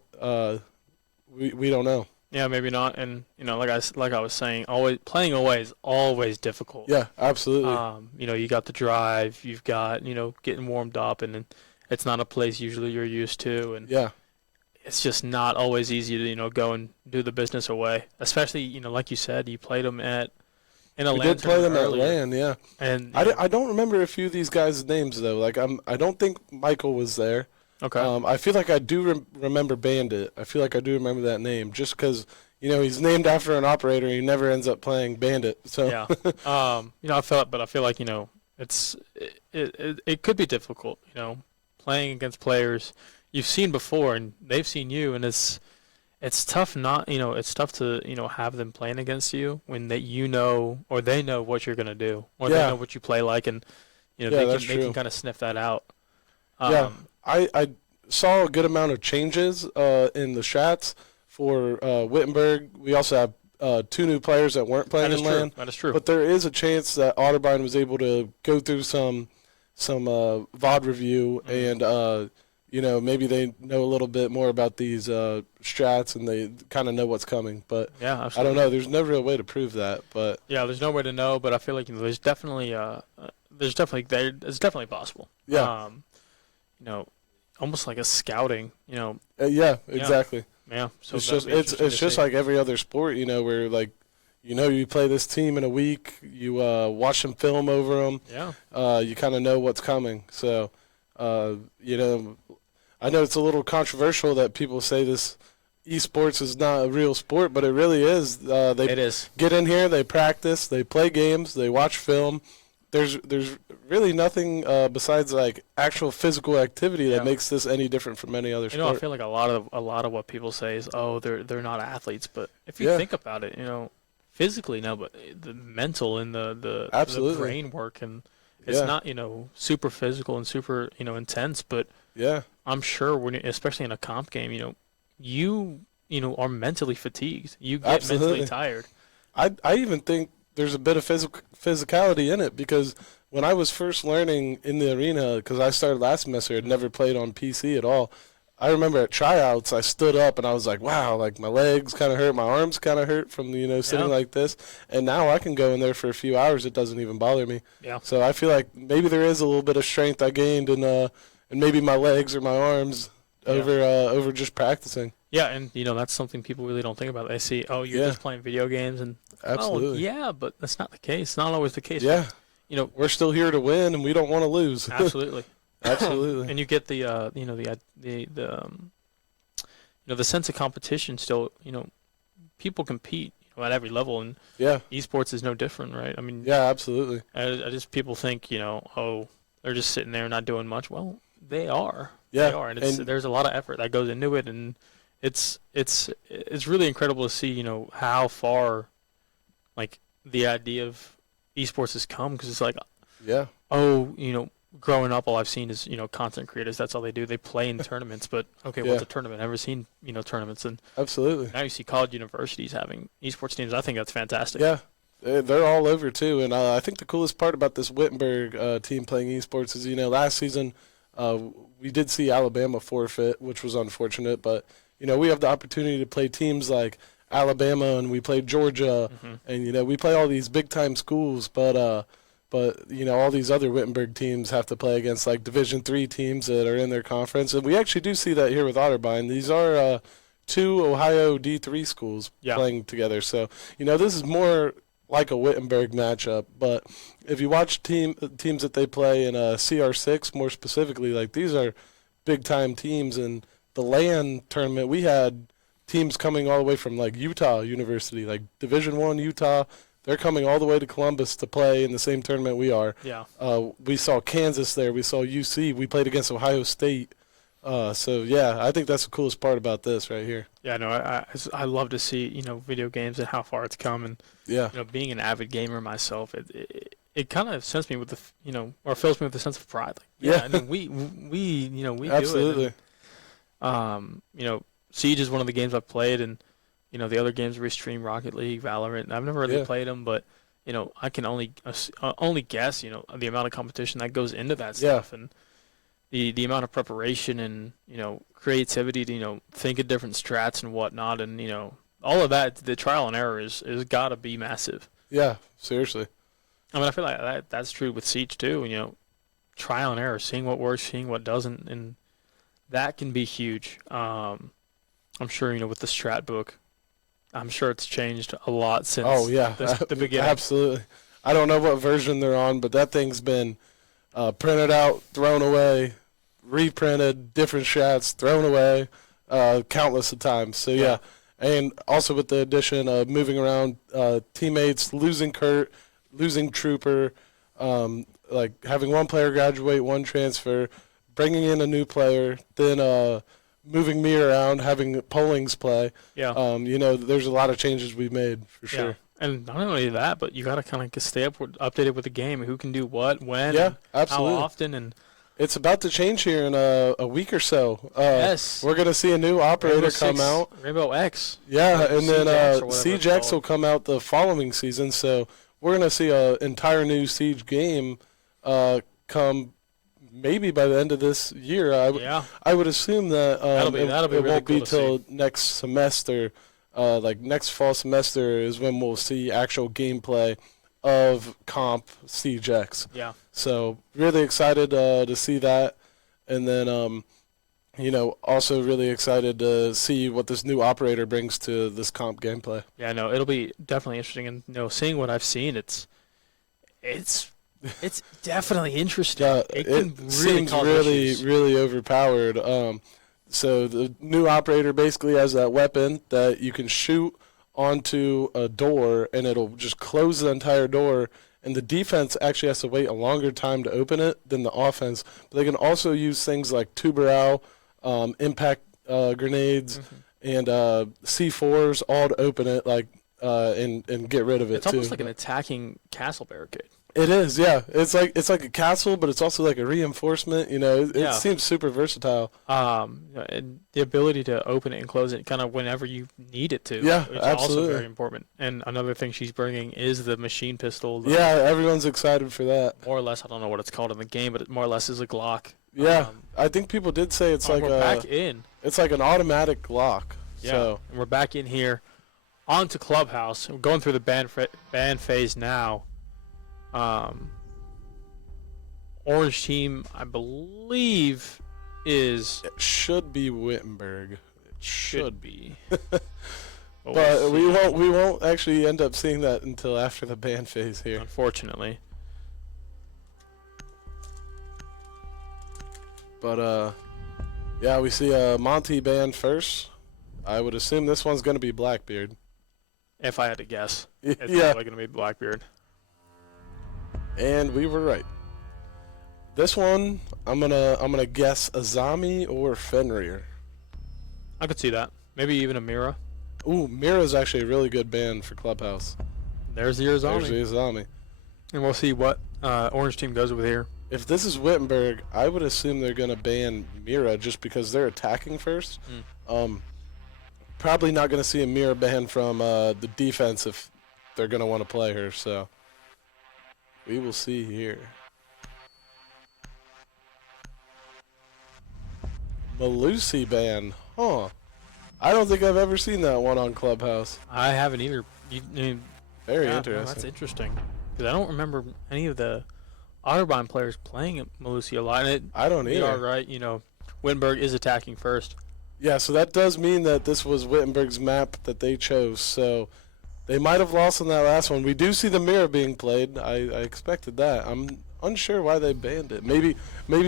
We don't know. Yeah, maybe not. And like I was saying, always playing away is always difficult. Yeah, absolutely. You got the drive, you've got getting warmed up, and it's not a place usually you're used to, and Yeah, it's just not always easy to go and do the business away. Especially like you said, you played them in a we LAN did play them tournament at earlier. LAN. Yeah, And I don't remember a few of these guys' names though. I don't think Michael was there. okay, I feel like I do remember Bandit. I feel like I do remember that name just because he's named after an operator. He never ends up playing Bandit. So yeah. I feel like it could be difficult. Playing against players you've seen before and they've seen you, and it's tough it's tough to have them playing against you when or they know what you're gonna do, or they Yeah. know what you play like, and that's they true. can kind of sniff that out. Yeah. I saw a good amount of changes in the strats for Wittenberg. We also have 2 new players that weren't playing That is in true. LAN. That is true. But there is a chance that Otterbein was able to go through some VOD review and maybe they know a little bit more about these strats and they kind of know what's coming. But Yeah, I absolutely. don't know. There's no real way to prove that. But Yeah, there's no way to know, but I feel like it's definitely possible. yeah, Almost like a scouting. yeah, exactly. Yeah. So It's that'll just be it's interesting it's to just see. like every other sport, where you play this team in a week, you watch some film over them, Yeah. you kind of know what's coming. So, I know it's a little controversial that people say this esports is not a real sport, but it really is. They It is. get in here, they practice, they play games, they watch film. There's really nothing besides actual physical activity that Yeah. makes this any different from any other I sport. feel like a lot of what people say is, oh, they're not athletes, but if you Yeah. think about it, physically no, but the mental and the Absolutely. brain work, and it's Yeah. not super physical and super intense, but Yeah. I'm sure especially in a comp game, you are mentally fatigued. You get Absolutely. mentally tired. I even think there's a bit of physicality in it because when I was first learning in the arena, because I started last semester, I'd never played on PC at all. I remember at tryouts, I stood up and I was like, wow, my legs kind of hurt, my arms kind of hurt from sitting Yeah. like this. And now I can go in there for a few hours; it doesn't even bother me. Yeah. So I feel like maybe there is a little bit of strength I gained in maybe my legs or my arms Yeah. over just practicing. Yeah, and that's something people really don't think about. They see, oh, you're Yeah. just playing video games, and Absolutely. oh, yeah, but that's not the case. It's not always the case. Yeah. You We're still here to win, and we don't want to lose. absolutely. Absolutely. And you get the the sense of competition still. People compete at every level, and Yeah. esports is no different, right? I mean, Yeah, absolutely. I just people think oh, they're just sitting there not doing much. Well, they are. Yeah. They are, and there's a lot of effort that goes into it, and it's really incredible to see how far the idea of esports has come, because it's like, Yeah. oh, growing up, all I've seen is content creators. That's all they do. They play in tournaments, but okay, what's Yeah. a tournament? I've never seen tournaments, and Absolutely. now you see college universities having esports teams. I think that's fantastic. Yeah. They're all over too, and I think the coolest part about this Wittenberg team playing esports is last season we did see Alabama forfeit, which was unfortunate, but we have the opportunity to play teams like Alabama, and we played Georgia, Mm-hmm. and we play all these big time schools, but But all these other Wittenberg teams have to play against like Division III teams that are in their conference, and we actually do see that here with Otterbein. These are 2 Ohio D3 schools playing together, so this is more like a Wittenberg matchup. But if you watch teams that they play in CR6 more specifically, like these are big time teams. And the LAN tournament, we had teams coming all the way from like Utah University, like Division I Utah. They're coming all the way to Columbus to play in the same tournament we are. Yeah. We saw Kansas there. We saw UC. We played against Ohio State. So yeah, I think that's the coolest part about this right here. Yeah, no, I love to see video games and how far it's come, and being an avid gamer myself, it kind of fills me with or fills me with a sense of pride. Like, I mean, we Absolutely. Do it. Siege is one of the games I've played, and the other games we stream, Rocket League, Valorant. I've never really played them, but I can only guess the amount of competition that goes into that stuff, and the amount of preparation and creativity to think of different strats and whatnot, and all of that. The trial and error is got to be massive. Yeah, seriously. I mean, I feel like that's true with Siege too. Trial and error, seeing what works, seeing what doesn't, and that can be huge. I'm sure with the strat book, I'm sure it's changed a lot since the beginning. Absolutely. I don't know what version they're on, but that thing's been printed out, thrown away, reprinted, different strats, thrown away, countless of times. So yeah. And also with the addition of moving around teammates, losing Kurt, losing Trooper, like having one player graduate, one transfer, bringing in a new player, then moving me around, having Pollings play. Yeah. There's a lot of changes we've made for sure. Yeah. And not only that, but you got to kind of stay updated with the game, who can do what, when, absolutely. how often, and it's about to change here in a week or so. Yes. We're going to see a new operator come out. Rainbow X. Yeah, and then Siege X will come out the following season, so we're going to see an entire new Siege game come maybe by the end of this year. I would assume that it won't be till next semester. Like next fall semester is when we'll see actual gameplay of comp Siege X. Yeah. So really excited to see that, and then also really excited to see what this new operator brings to this comp gameplay. Yeah, no, it'll be definitely interesting, and seeing what I've seen, it's definitely interesting. Yeah, it can seems really overpowered. So the new operator basically has that weapon that you can shoot onto a door, and it'll just close the entire door, and the defense actually has to wait a longer time to open it than the offense. But they can also use things like Tuberal, impact grenades, and C4s all to open it, and get rid of it. It's almost like an attacking castle barricade. It is, yeah. It's like a castle, but it's also like a reinforcement. It seems super versatile. And the ability to open it and close it kind of whenever you need it to. Yeah, it's absolutely. also very important. And another thing she's bringing is the machine pistol. Yeah, everyone's excited for that. More or less, I don't know what it's called in the game, but it more or less is a Glock. Yeah, I think people did say it's like we're back in. It's like an automatic Glock. Yeah, so. And we're back in here, onto Clubhouse. We're going through the ban phase now. Orange team, I believe, it should be Wittenberg. It should be. But we won't actually end up seeing that until after the ban phase here. Unfortunately. But yeah, we see Monty ban first. I would assume this one's going to be Blackbeard. If I had to guess, it's probably going to be Blackbeard. And we were right. This one, I'm gonna guess Azami or Fenrir. I could see that. Maybe even a Mira. Ooh, Mira's actually a really good band for Clubhouse. There's the Azami. There's the Azami. And we'll see what Orange team goes with here. If this is Wittenberg, I would assume they're gonna ban Mira just because they're attacking first. Probably not gonna see a Mira ban from the defense if they're gonna want to play her. So. We will see here. Malusi ban. Huh. I don't think I've ever seen that one on Clubhouse. I haven't either. Very interesting. No, that's interesting. Because I don't remember any of the Otterbein players playing at Malusia a lot. And I don't you are either. right. Wittenberg is attacking first. Yeah, so that does mean that this was Wittenberg's map that they chose. So they might have lost on that last one. We do see the mirror being played. I expected that. I'm unsure why they banned it. Maybe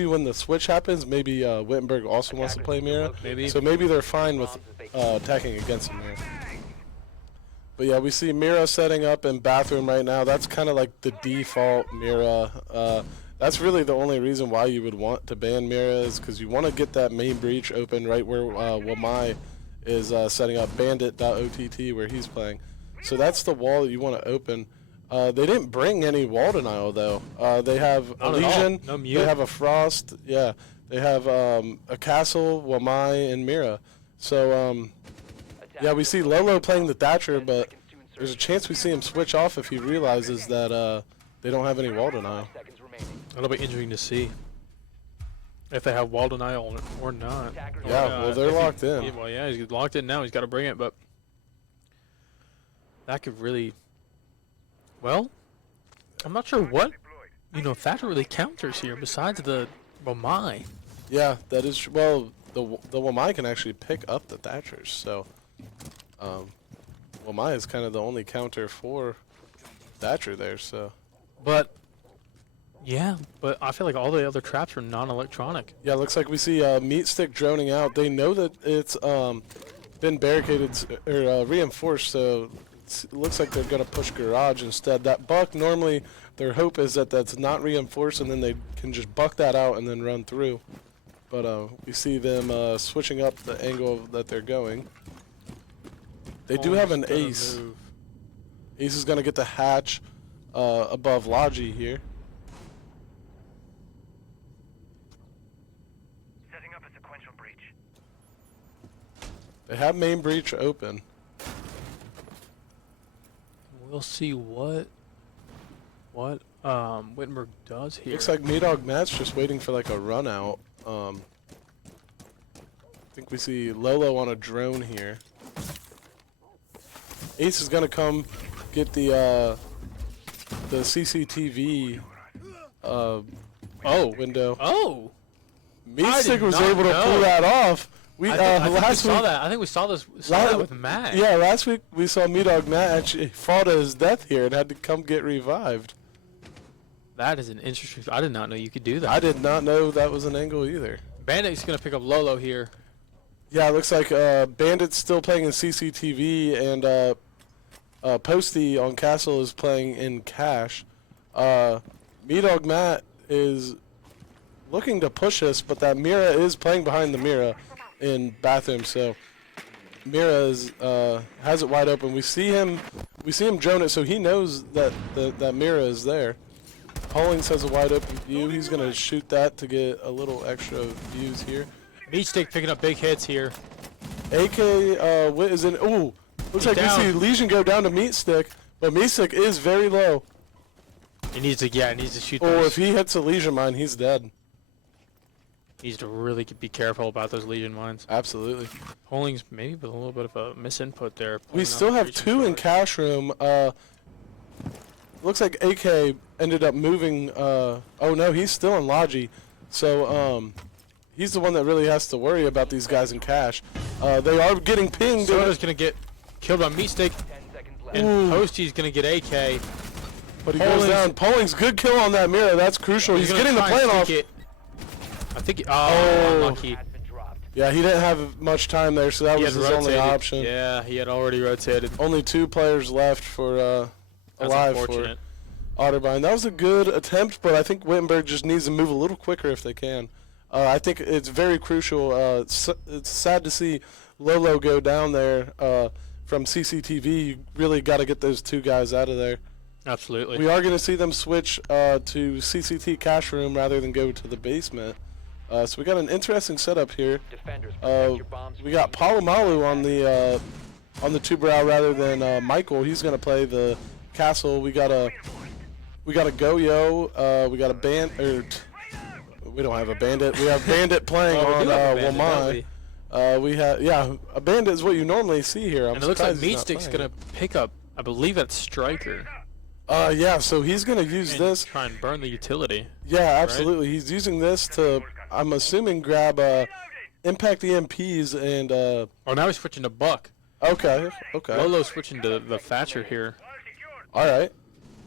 when the switch happens, maybe Wittenberg also wants to play mirror. Maybe. So maybe they're fine with attacking against the mirror. But yeah, we see Mira setting up in bathroom right now. That's kind of like the default Mira. That's really the only reason why you would want to ban Mira is because you want to get that main breach open right where Wamai is setting up bandit.ott where he's playing. So that's the wall that you want to open. They didn't bring any wall denial though. They have a Legion, No mute. they have a Frost, yeah. They have a Castle, Wamai, and Mira. So yeah, we see Lolo playing the Thatcher, but there's a chance we see him switch off if he realizes that they don't have any wall denial. It'll be interesting to see if they have wall denial or not. Yeah, well, they're locked in. Well, yeah, he's locked in now. He's got to bring it, but that could really. Well, I'm not sure what Thatcher really counters here besides the Wamai. Yeah, that is well. The Wamai can actually pick up the Thatchers, so Wamai is kind of the only counter for Thatcher there. So, But yeah, but I feel like all the other traps are non-electronic. yeah, looks like we see Meat Stick droning out. They know that it's been barricaded or reinforced, so it looks like they're gonna push garage instead. That buck normally their hope is that that's not reinforced, and then they can just buck that out and then run through. But we see them switching up the angle that they're going. They do have an ace. Move. Ace is gonna get the hatch above Logi here. Setting up a sequential breach. They have main breach open. We'll see what Wittenberg does here. Looks like Meatdog Matt's just waiting for like a run out. I think we see Lolo on a drone here. Ace is gonna come get the CCTV window. Oh, Meat I Stick did was not able to know. pull that off. We I think we last saw week, that. I think we saw that with Matt. yeah, last week we saw Meatdog Matt actually fall to his death here and had to come get revived. That is an interesting. I did not know you could do that. I did not know that was an angle either. Bandit's gonna pick up Lolo here. Yeah, it looks like Bandit's still playing in CCTV, and Posty on Castle is playing in Cash. Meatdog Matt is looking to push us, but that Mira is playing behind the Mira in bathroom, so Mira is has it wide open. We see him drone it, so he knows that that Mira is there. Hollings has a wide open view. He's gonna shoot that to get a little extra views here. Meat Stick picking up big hits here. AK Wit is in. Ooh, looks like down. we see Legion go down to Meat Stick, but Meat Stick is very low. He needs to shoot Oh, those. if he hits a Legion mine, he's dead. He needs to really be careful about those Legion mines. Absolutely. Hollings maybe with a little bit of a misinput there. We pulling still out have breach and two in charge. cash room. Looks like AK ended up moving. Oh no, he's still in Logi. So he's the one that really has to worry about these guys in cash. They are getting pinged. Soda's gonna get killed by Meat Stick, 10 seconds left. and Ooh. Posty's gonna get AK. But he goes Polling's- down. Polling's good kill on that Mirror. That's crucial. He's gonna getting the try and plan off. sneak it. I think. Oh, Oh. unlucky. Has been dropped. Yeah, he didn't have much time there, so that He was had his only rotated. option. Yeah, he had already rotated. Only 2 players left for That's alive for unfortunate. Otterbein. That was a good attempt, but I think Wittenberg just needs to move a little quicker if they can. I think it's very crucial. It's sad to see Lolo go down there from CCTV. You really got to get those 2 guys out of there. Absolutely. We are going to see them switch to CCT cash room rather than go to the basement. So we got an interesting setup here. Defenders, protect your bombs. We got Palomalu on the 2 brow rather than Michael. He's going to play the castle. We got a Goyo. We got a we don't have a bandit. We have bandit playing Oh, we on do have a bandit, don't Wamai. we? We have a bandit is what you normally see here. I'm And it looks like surprised he's Meat not Stick's playing. gonna pick up. I believe that's Striker. Yeah, so he's gonna use And this. try and burn the utility. Yeah, absolutely. He's using this to, I'm assuming, grab impact EMPs and Oh, now he's switching to Buck. okay. Lolo's switching to the Thatcher here. All right.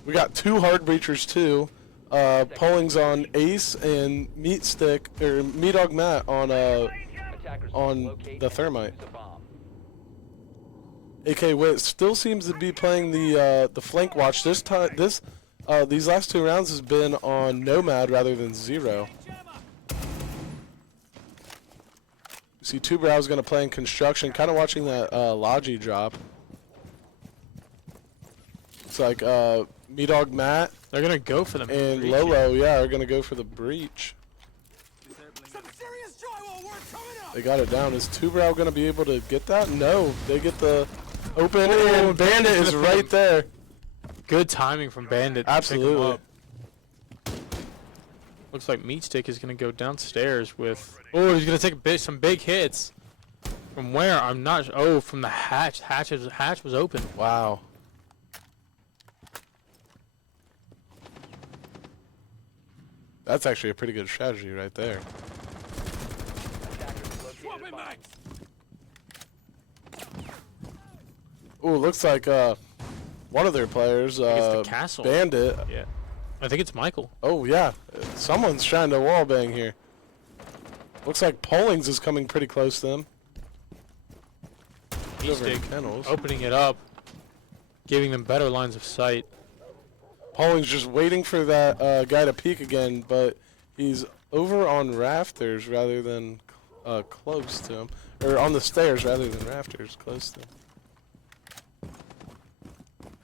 We got 2 hard breachers too. Polling's on Ace and Meat Stick or Meat Dog Matt on Attackers on locate the and thermite. defuse a bomb. AK Wit still seems to be playing the flank watch. This time, these last 2 rounds has been on Nomad rather than Zero. You see, Two Brow's gonna play in construction, kind of watching that Logi drop. It's like Me Dog Matt They're gonna go for them. and Lolo, yeah, are gonna go for the breach. They got it down. Is Two Brow gonna be able to get that? No, they get the open, and Bandit is right there. Good timing from Bandit. to pick him Absolutely. up. Looks like Meat Stick is gonna go downstairs with. Oh, he's gonna take some big hits. From where? I'm not. Oh, from the hatch. Hatch was open. Wow. That's actually a pretty good strategy right there. Attackers located a bomb. Ooh, looks like one of their players, it's the Castle. Bandit. Yeah. I think it's Michael. Oh yeah, someone's trying to wallbang here. Looks like Pollings is coming pretty close to them. Meat Over in Stick kennels. opening it up, giving them better lines of sight. Pollings just waiting for that guy to peek again, but he's over on rafters rather than close to him, or on the stairs rather than rafters, close to him.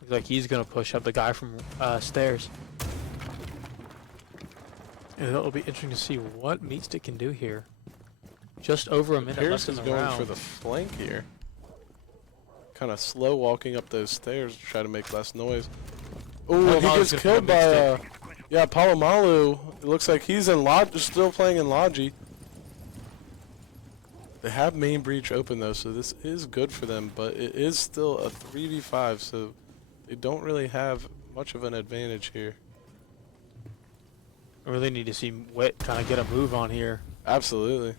Looks like he's gonna push up the guy from stairs. And it'll be interesting to see what Meat Stick can do here. Just over a minute Pierce left in is the going round. for the flank here. Kind of slow walking up those stairs to try to make less noise. Oh, and he Palomalu's gets gonna killed put a by yeah, Palomalu. It looks like he's in still playing in Logi. They have main breach open though, so this is good for them, but it is still a 3v5, so they don't really have much of an advantage here. I really need to see Wit kind of get a move on here. Absolutely.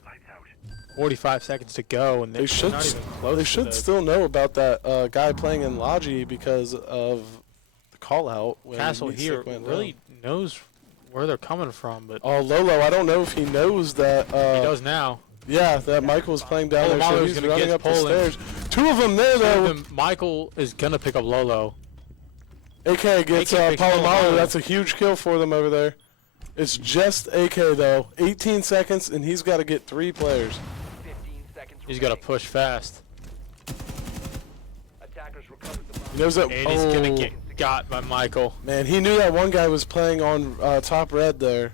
45 seconds to go, and They they're should not even close. they to should the- still know about that guy playing in Logi because of the call out when Castle Meat here Stick went really down. knows where they're coming from, but Oh, Lolo, I don't know if he knows that. he does now. Yeah, that Michael was playing down there, so Palomalu's he's gonna running get up the Poland. stairs. 2 of them there, though. And Michael is gonna pick up Lolo. AK gets AK picks Palomalu. Palomalu. That's a huge kill for them over there. It's just AK, though. 18 seconds, and he's got to get 3 players. 15 seconds He's got to remaining. push fast, Attackers recovered the bomb. He knows that. and he's gonna get got by Michael. Man, he knew that one guy was playing on top red there.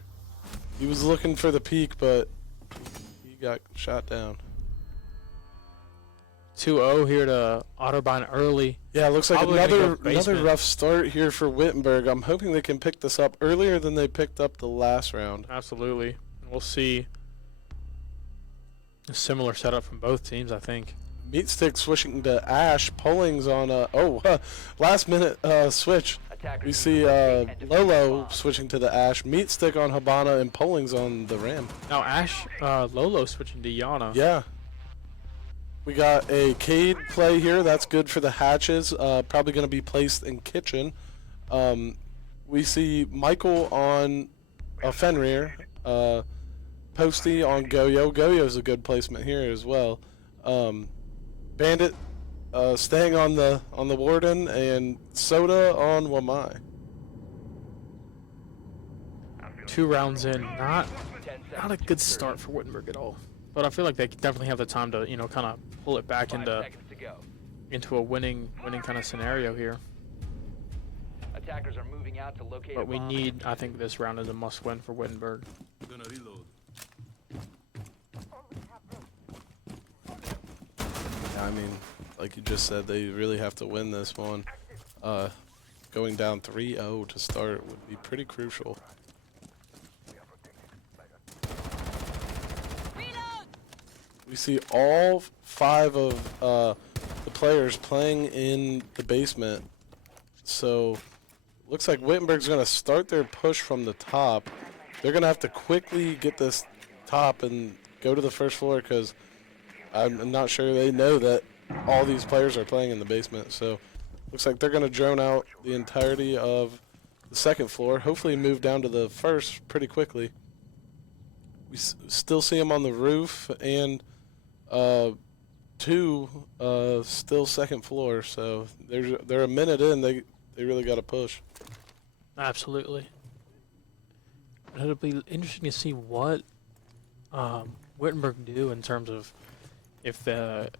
He was looking for the peak, but he got shot down. 2-0 here to Otterbein early. Yeah, it looks like Probably gonna another go basement. rough start here for Wittenberg. I'm hoping they can pick this up earlier than they picked up the last round. Absolutely. And we'll see a similar setup from both teams, I think. Meat Stick switching to Ash. Polling's on last minute switch. Attackers We need see to locate and defuse the Lolo bomb. switching to the Ash. Meat Stick on Habana and Polling's on the Ram. Now Lolo switching to Yana. Yeah. We got a Cade play here. That's good for the hatches. Probably going to be placed in kitchen. We see Michael on Fenrir. Posty on Goyo. Goyo's a good placement here as well. Bandit staying on the Warden, and Soda on Wamai. 2 rounds in, not 10 a seconds good to start for Wittenberg at all. But I feel like they definitely have the time to, kind of pull it back 5 seconds to go. into a winning kind of scenario here. Attackers are moving out to locate But a we bomb. need, I think this round is a must-win for Wittenberg. Gonna reload. I mean, like you just said, they really have to win this one. Going down 3-0 to start would be pretty crucial. We see all 5 of the players playing in the basement. So looks like Wittenberg's going to start their push from the top. They're going to have to quickly get this top and go to the first floor because I'm not sure they know that all these players are playing in the basement. So looks like they're going to drone out the entirety of the second floor, hopefully move down to the first pretty quickly. We still see them on the roof and two still second floor. So they're a minute in. They really got to push. Absolutely. It'll be interesting to see what Wittenberg do in terms of if the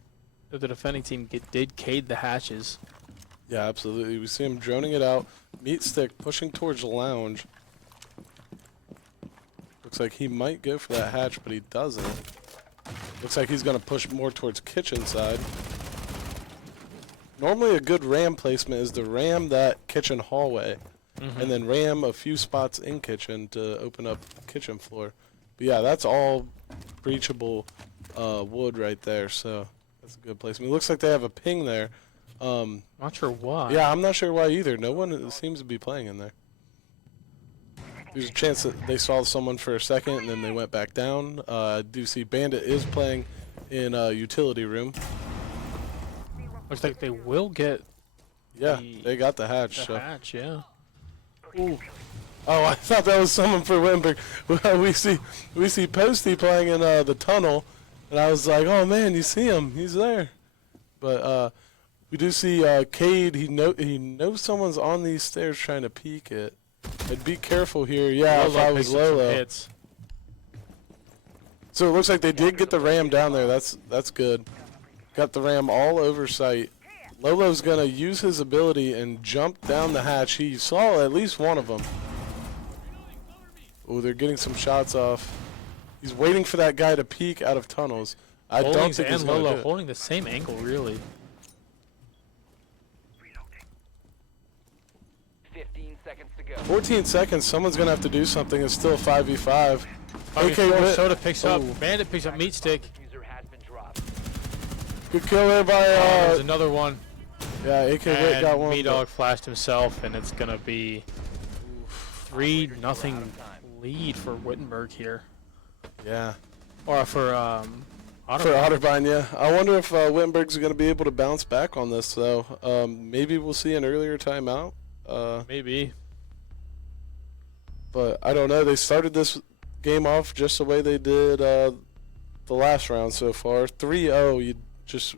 defending team did cade the hatches. Yeah, absolutely. We see him droning it out. Meat stick pushing towards the lounge. Looks like he might go for that hatch, but he doesn't. Looks like he's going to push more towards kitchen side. Normally a good ram placement is to ram that kitchen hallway and then ram a few spots in kitchen to open up kitchen floor. But yeah, that's all breachable wood right there, so that's a good placement. It looks like they have a ping there. Not sure why. Yeah, I'm not sure why either. No one seems to be playing in there. There's a chance that they saw someone for a second and then they went back down. I do see Bandit is playing in utility room. Looks like they will get. Yeah, they got the hatch. The so. hatch, yeah. Ooh. Oh, I thought that was someone for Wittenberg. we see Posty playing in the tunnel, and I was like, oh man, you see him? He's there. But we do see Cade. He knows someone's on these stairs trying to peek it. I'd be careful here. Yeah, if I was Lolo. So it looks like they did get the ram down there. That's good. Got the ram all over site. Lolo's gonna use his ability and jump down the hatch. He saw at least one of them. Oh, they're getting some shots off. He's waiting for that guy to peek out of tunnels. I don't think he's gonna do it. Holding the same angle, really. 15 seconds to go. 14 seconds. Someone's gonna have to do something. It's still 5v5. Okay, Soda picks up. Bandit picks up meat stick. Diffuser has been dropped. Good kill there by There's another one. yeah, AK Wit got one. B-Dog flashed himself, and it's gonna be 3-0 lead for Wittenberg here. Yeah. Or for For Otterbein, yeah. I wonder if Wittenberg's going to be able to bounce back on this, though. Maybe we'll see an earlier timeout. Maybe. But I don't know. They started this game off just the way they did the last round so far. 3-0. You just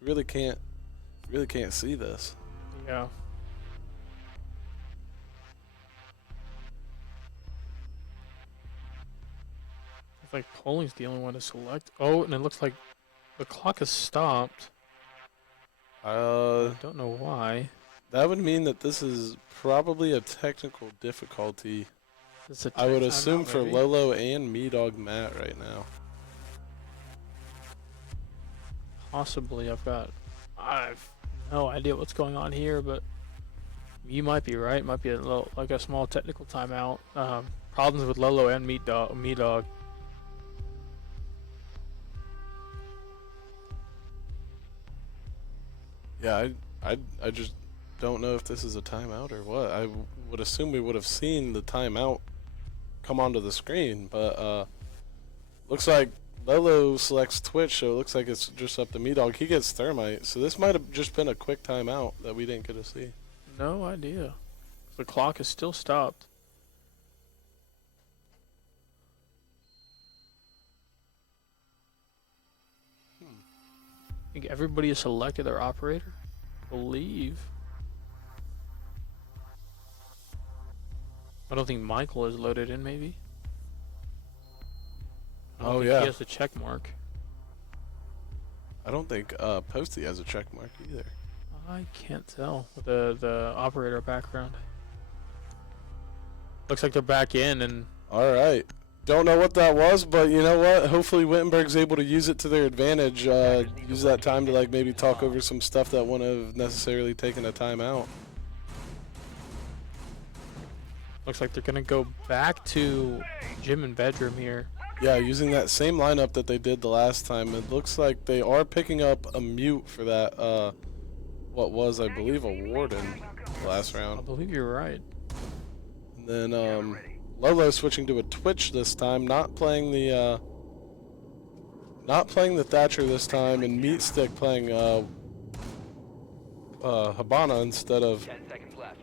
really can't see this. Yeah. It's like Polling's the only one to select. Oh, and it looks like the clock has stopped. I don't know why. That would mean that this is probably a technical difficulty. I would assume for Lolo and Me-Dog Matt right now. Possibly. I've no idea what's going on here, but you might be right. Might be a little, like a small technical timeout. Problems with Lolo and Me-Dog. Yeah, I just don't know if this is a timeout or what. I would assume we would have seen the timeout come onto the screen, but looks like Lolo selects Twitch, so it looks like it's just up to Me-Dog. He gets Thermite, so this might have just been a quick timeout that we didn't get to see. No idea. The clock is still stopped. I think everybody has selected their operator. I believe. I don't think Michael is loaded in, maybe. I don't think yeah. He has the check mark. I don't think Posty has a check mark either. I can't tell with the operator background. Looks like they're back in, and All right. Don't know what that was, but you know what? Hopefully Wittenberg's able to use it to their advantage. Use that time to like maybe talk over some stuff that wouldn't have necessarily taken a timeout. looks like they're gonna go back to gym and bedroom here. Yeah, using that same lineup that they did the last time. It looks like they are picking up a mute for that, what was, I believe, a warden. last I round. believe you're right. And then Lolo switching to a Twitch this time, not playing the Thatcher this time, and Meat Stick playing Habana instead of 10 seconds left.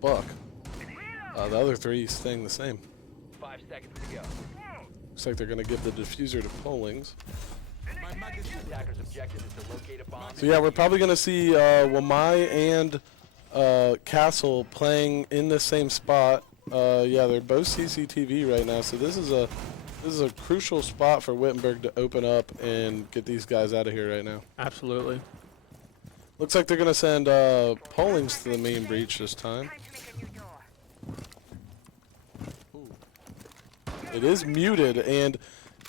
Buck. The other three staying the same. 5 seconds to go. Looks like they're gonna give the diffuser to Pollings. Attackers' objective is to locate a bomb. So yeah, we're probably gonna see Wamai and Castle playing in the same spot. Yeah, they're both CCTV right now, so this is a crucial spot for Wittenberg to open up and get these guys out of here right now. Absolutely. Looks like they're gonna send Pollings to the main breach this time. It is muted, and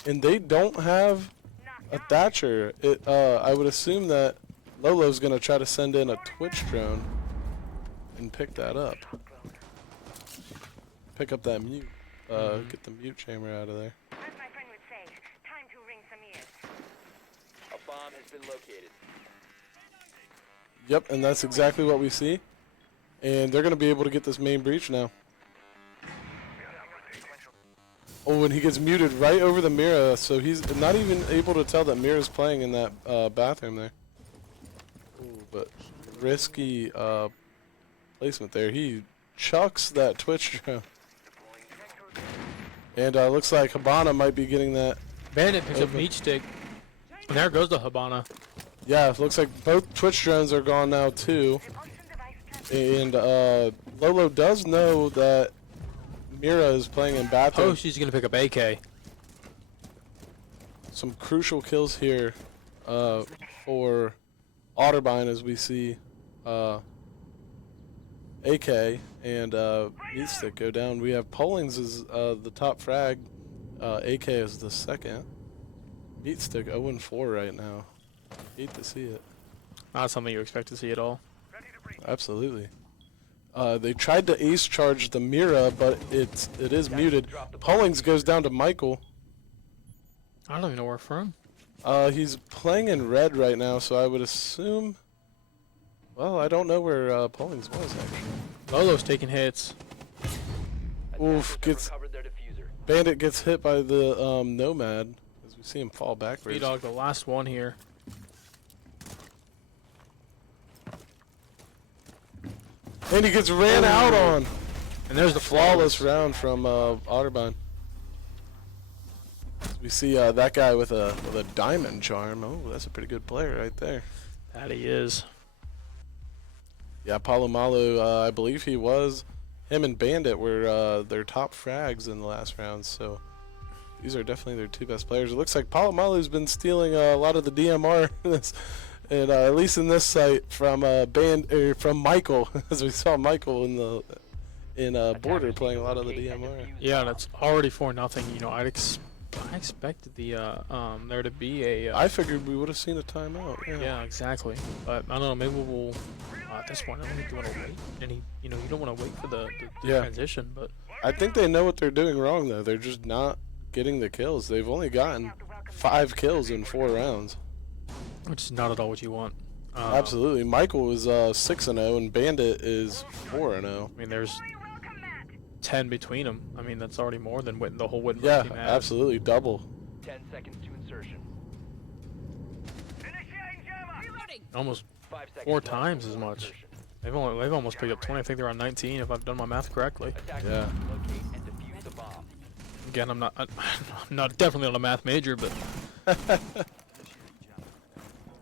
they don't have a Thatcher. I would assume that Lolo's gonna try to send in a Twitch drone and pick that up. Pick up that mute. Get the mute chamber out of there. As my friend would say, time to ring some ears. A bomb has been located. Yep, and that's exactly what we see. And they're gonna be able to get this main breach now. Oh, and he gets muted right over the Mira, so he's not even able to tell that Mira's playing in that bathroom there. Ooh, but risky placement there. He chucks that Twitch drone. And looks like Habana might be getting that. Bandit picks up Open. Meat Stick. And there goes the Habana. Yeah, it looks like both Twitch drones are gone now too. And Lolo does know that Mira is playing in bathroom. Oh, she's gonna pick up AK. Some crucial kills here for Otterbein as we see AK and Meat Stick go down. We have Pollings as the top frag. AK is the second. Meat Stick 0-4 right now. Hate to see it. Not something you expect to see at all. Absolutely. They tried to ace charge the Mira, but it is muted. Pollings goes down to Michael. I don't even know where from. He's playing in red right now, so I would assume. Well, I don't know where Pollings was actually. Lolo's taking hits. Oof, Attackers have gets recovered their diffuser. Bandit gets hit by the Nomad as we see him fall backwards. B-Dog, the last one here. And he gets ran out on. And there's the Flawless round from Otterbein. We see that guy with a diamond charm. Oh, that's a pretty good player right there. That he is. Yeah, Palomalu, I believe he was. Him and Bandit were their top frags in the last round, so these are definitely their two best players. It looks like Palomalu's been stealing a lot of the DMR, and at least in this site from from Michael, as we saw Michael in Border playing a lot of the DMR. Yeah, and it's already 4-0. You know, I expected the there to be a. I figured we would have seen a timeout. Yeah, exactly. But I don't know. Maybe we'll. At this point, I don't think you want to wait. And you don't want to wait for the Yeah. transition. But I think they know what they're doing wrong though. They're just not getting the kills. They've only gotten 5 kills in 4 rounds. which is not at all what you want. Absolutely. Michael is 6-0 and Bandit is 4-0. I mean, there's 10 between them. I mean, that's already more than the whole Wittenberg Yeah, team has. absolutely double. 10 seconds to insertion. Almost 5 seconds 4 left times as before much. insertion. They've almost picked up 20. I think they're on 19 if I've done my math correctly. Attackers Yeah. locate and defuse the bomb. Again, I'm not definitely not a math major, but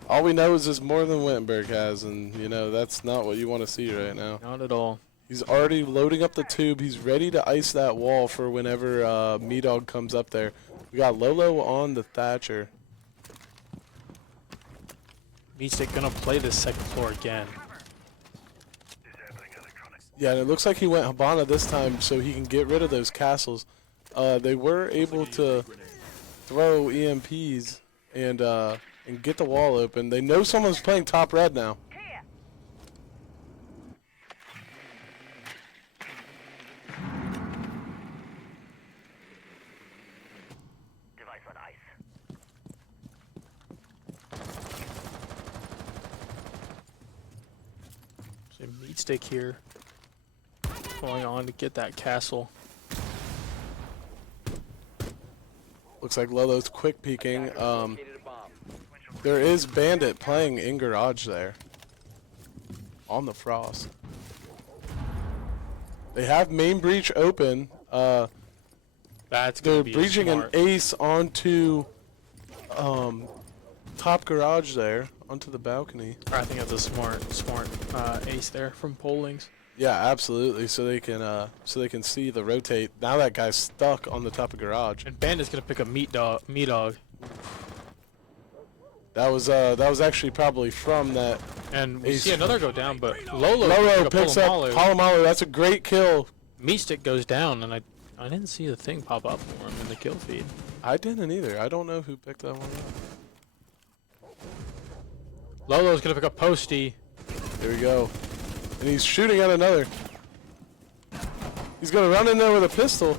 All we know is there's more than Wittenberg has, and you know that's not what you want to see right now. not at all. He's already loading up the tube. He's ready to ice that wall for whenever Me-Dog comes up there. We got Lolo on the Thatcher. Meatstick gonna play this second floor again. Yeah, and it looks like he went Habana this time so he can get rid of those castles. They were able to throw EMPs and get the wall open. They know someone's playing top red now. Device on ice. See, Meat stick here. Going on to get that castle. Looks like Lolo's quick peeking. Attackers located a bomb. There is Bandit playing in garage there. On the frost. They have main breach open. That's They're gonna be breaching an smart. ace onto top garage there, onto the balcony. I think that's a smart ace there from Pollings. Yeah, absolutely. So they can see the rotate. Now that guy's stuck on the top of garage. And Bandit's gonna pick a meat dog. That was actually probably from that. And we Ace. see another go down, but Lolo Picks up Palomalu. That's a great kill. Meat stick goes down, and I didn't see the thing pop up for him in the kill feed. I didn't either. I don't know who picked that one up. Lolo's gonna pick up Posty. There we go. And he's shooting at another. He's gonna run in there with a pistol.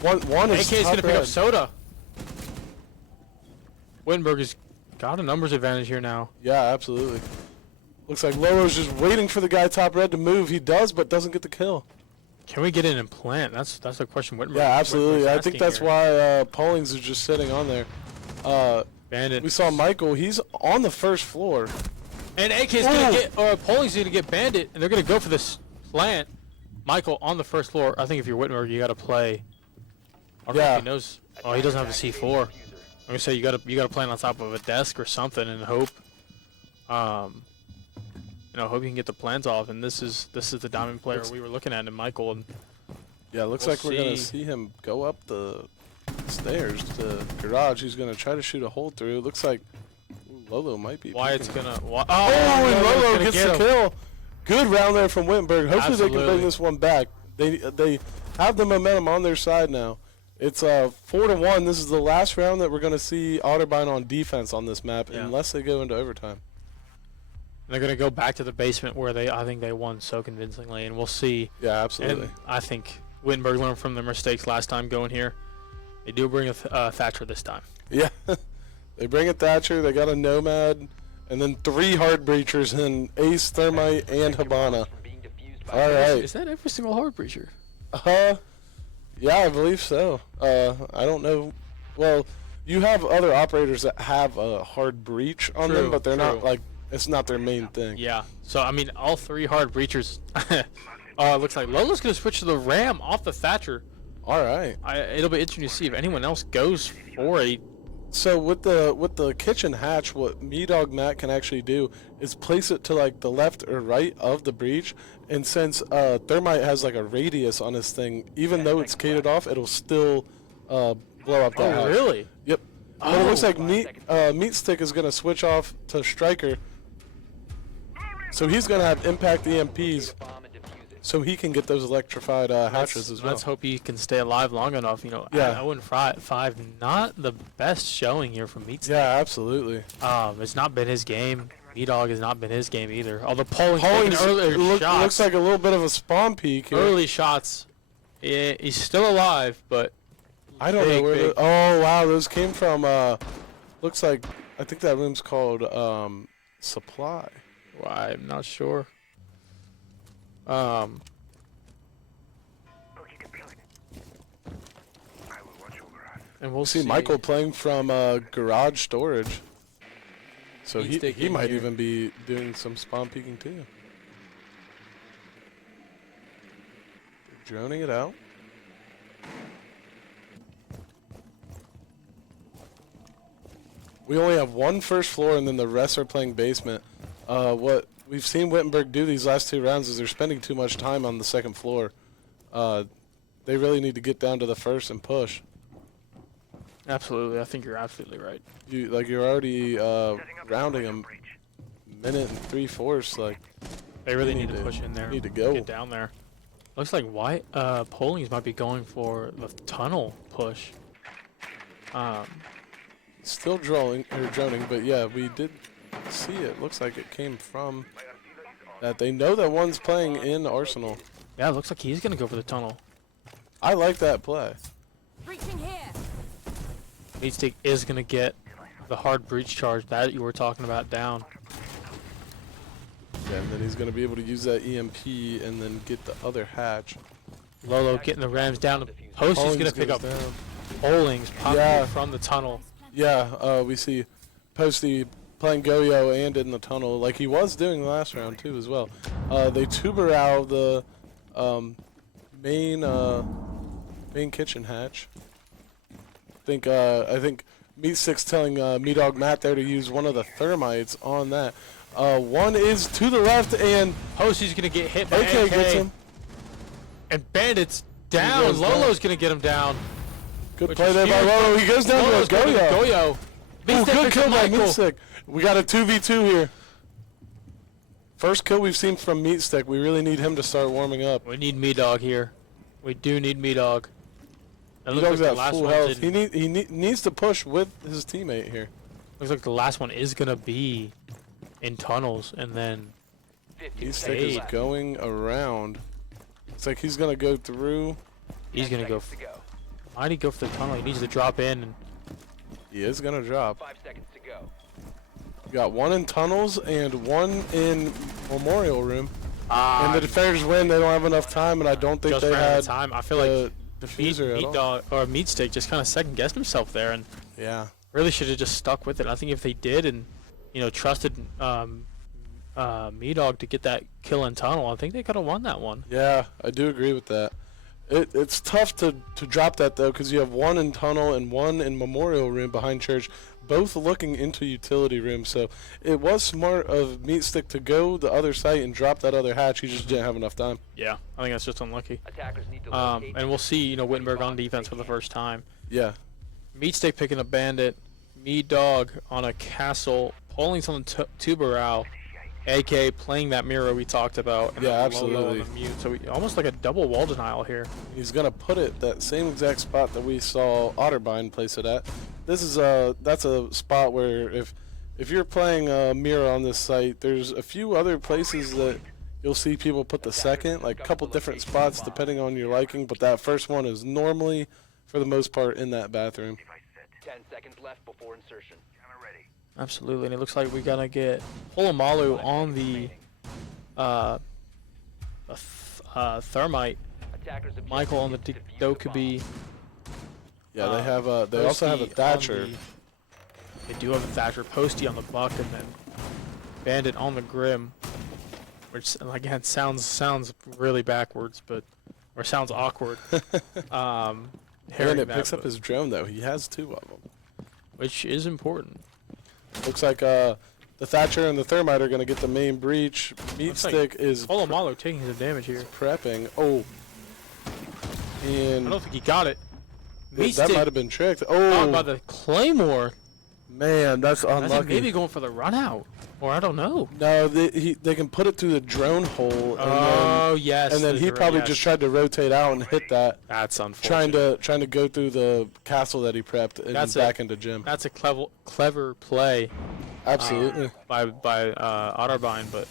One is AK's top gonna pick red. up Soda. Wittenberg has got a numbers advantage here now. Yeah, absolutely. Looks like Lolo's just waiting for the guy top red to move. He does, but doesn't get the kill. Can we get in and plant? That's the question. Wittenberg. Yeah, absolutely. Wittenberg's I think asking that's here. why Pollings is just sitting on there. Bandit. We saw Michael. He's on the first floor. And AK's gonna get, Polling's gonna get Bandit, and they're gonna go for this slant. Michael on the first floor. I think if you're Wittenberg, you gotta play. I don't know if he knows. Oh, he doesn't have a C4. I'm gonna say you gotta plant on top of a desk or something and hope. Hope you can get the plans off. And this is the diamond player we were looking at in Michael. And Yeah, looks like we're gonna see him go up the stairs to the garage. He's gonna try to shoot a hole through. Looks like Lolo might be. Wyatt's peeking. gonna. Oh, and Lolo's Lolo gonna gets get the him. kill. Good round there from Wittenberg. Hopefully they can Absolutely. bring this one back. They have the momentum on their side now. It's 4-1. This is the last round that we're gonna see Otterbein on defense on this map, Yeah. unless they go into overtime. They're gonna go back to the basement where I think they won so convincingly, and we'll see. Yeah, absolutely. And I think Wittenberg learned from their mistakes last time going here. They do bring a Thatcher this time. Yeah, they bring a Thatcher. They got a Nomad, and then 3 hard breachers in Ace, Thermite, and Habana. From being defused by All right. Is that every single hard breacher? Yeah, I believe so. I don't know. Well, you have other operators that have a hard breach on them, True, but they're not true. like, it's not their main thing. Yeah. So I mean, all 3 hard breachers. Looks like Lolo's gonna switch to the Ram off the Thatcher. All right. It'll be interesting to see if anyone else goes for a. So with the kitchen hatch, what Me-Dog Matt can actually do is place it to like the left or right of the breach, and since Thermite has like a radius on his thing, even though it's gated off, it'll still blow up that hatch. Really? Yep. But it looks like Meat Stick is gonna switch off to Striker, so he's gonna have impact EMPs, bomb and defuse it. so he can get those electrified hatches as well. Let's hope he can stay alive long enough. Yeah. 0-5, not the best showing here from Meat Stick. Yeah, absolutely. It's not been his game. Me-Dog has not been his game either. Although Polling's Polling's taking earlier shots. looks like a little bit of a spawn peek here. Early shots. He's still alive, but I don't know big, where. big. Oh wow, those came from. Looks like I think that room's called Supply. well, I'm not sure. Okay, deployed. I will watch over us. And we'll See Michael playing from Garage Storage. So Meat Stick he in might here. even be doing some spawn peeking too. Droning it out. We only have one first floor, and then the rest are playing basement. What we've seen Wittenberg do these last 2 rounds is they're spending too much time on the second floor. They really need to get down to the first and push. Absolutely, I think you're absolutely right. You're already rounding them minute and 3/4. Like They really You need need to to- push in there. need to go. Get down there. Looks like Pollings might be going for the tunnel push. still droning, but yeah, we did see it. Looks like it came from that. They know that one's playing in Arsenal. Yeah, it looks like he's gonna go for the tunnel. I like that play. Breaching here. Meat Stick is gonna get the hard breach charge that you were talking about down. Yeah, and then he's going to be able to use that EMP and then get the other hatch. Lolo getting the Rams down. Posty's gonna pick up down. Pollings possibly Yeah. from the tunnel. Yeah, we see Posty playing Goyo and in the tunnel like he was doing the last round too as well. They tuber out the main kitchen hatch. I think Meat Stick's telling Me Dog Matt there to use one of the thermites on that. One is to the left and Posty's gonna get hit by AK gets him. And Bandit's down. goes Lolo's down. gonna get him down. Good Which play is there by huge. Lolo. He goes down Lolo's to a going to Goyo. Goyo. Ooh, Meat Stick good picks kill up by Michael. Meat Stick. We got a 2v2 here. First kill we've seen from Meat Stick. We really need him to start warming up. We need Me Dog here. We do need Me Dog. That He looks Dog's like the at last full one health. didn't- He needs to push with his teammate here. Looks like the last one is gonna be in tunnels, and then 15 Meat Stick seconds is left. going around. It's like he's gonna go through. he's 10 gonna go. seconds to go. Might he go for the tunnel? He needs to drop in. And He is gonna drop. 5 seconds to go. We got one in tunnels and one in Memorial Room. And the defenders win. They don't have enough time, and I don't think just they ran out had of time. I feel the like diffuser at Meat all. Dog or Meat Stick just kind of second guessed himself there, and Yeah. really should have just stuck with it. I think if they did and trusted Me Dog to get that kill in tunnel, I think they could have won that one. Yeah, I do agree with that. It's tough to drop that, though, because you have one in tunnel and one in Memorial Room behind church, both looking into utility room. So it was smart of Meat Stick to go the other site and drop that other hatch. He just didn't have enough time. Yeah, I think that's just unlucky. Attackers need to locate And we'll see, Wittenberg on defense for the first time. Yeah. Meat Stick picking a bandit. Me Dog on a castle. Pollings on the Tubarao. AK playing that mirror we talked about. And Yeah, then Lolo on absolutely. the mute. So almost like a double wall denial here. He's going to put it that same exact spot that we saw Otterbein place it at. This is that's a spot where if you're playing mirror on this site, there's a few other places that you'll see people put the second, like a couple different spots depending on your liking, but that first one is normally, for the most part, in that bathroom. 10 seconds left before insertion. Absolutely, and it looks like we're gonna get Polomalu on the thermite. Attackers objective Michael on the is to defuse Dokkaebi. Yeah, they have they also have a Posty on Thatcher. They do have a Thatcher. Posty on the Buck, and then Bandit on the Grim, which again sounds really backwards, or sounds awkward. And hearing it that, picks up but- his drone, though. He has two of them. which is important. Looks like the Thatcher and the Thermite are going to get the main breach. Meat Looks like Stick is Polomalu taking some damage here. prepping. Oh. And I don't think he got it. Meat that Stick might have been tricked. caught Oh, by the Claymore. man, that's I think unlucky. maybe going for the run out, or I don't know. No, they can put it through the drone hole, and Oh yes. then he probably just tried to rotate out and hit that, That's unfortunate. trying to go through the castle that he prepped and That's back into gym. That's a clever play Absolutely. by Otterbein, but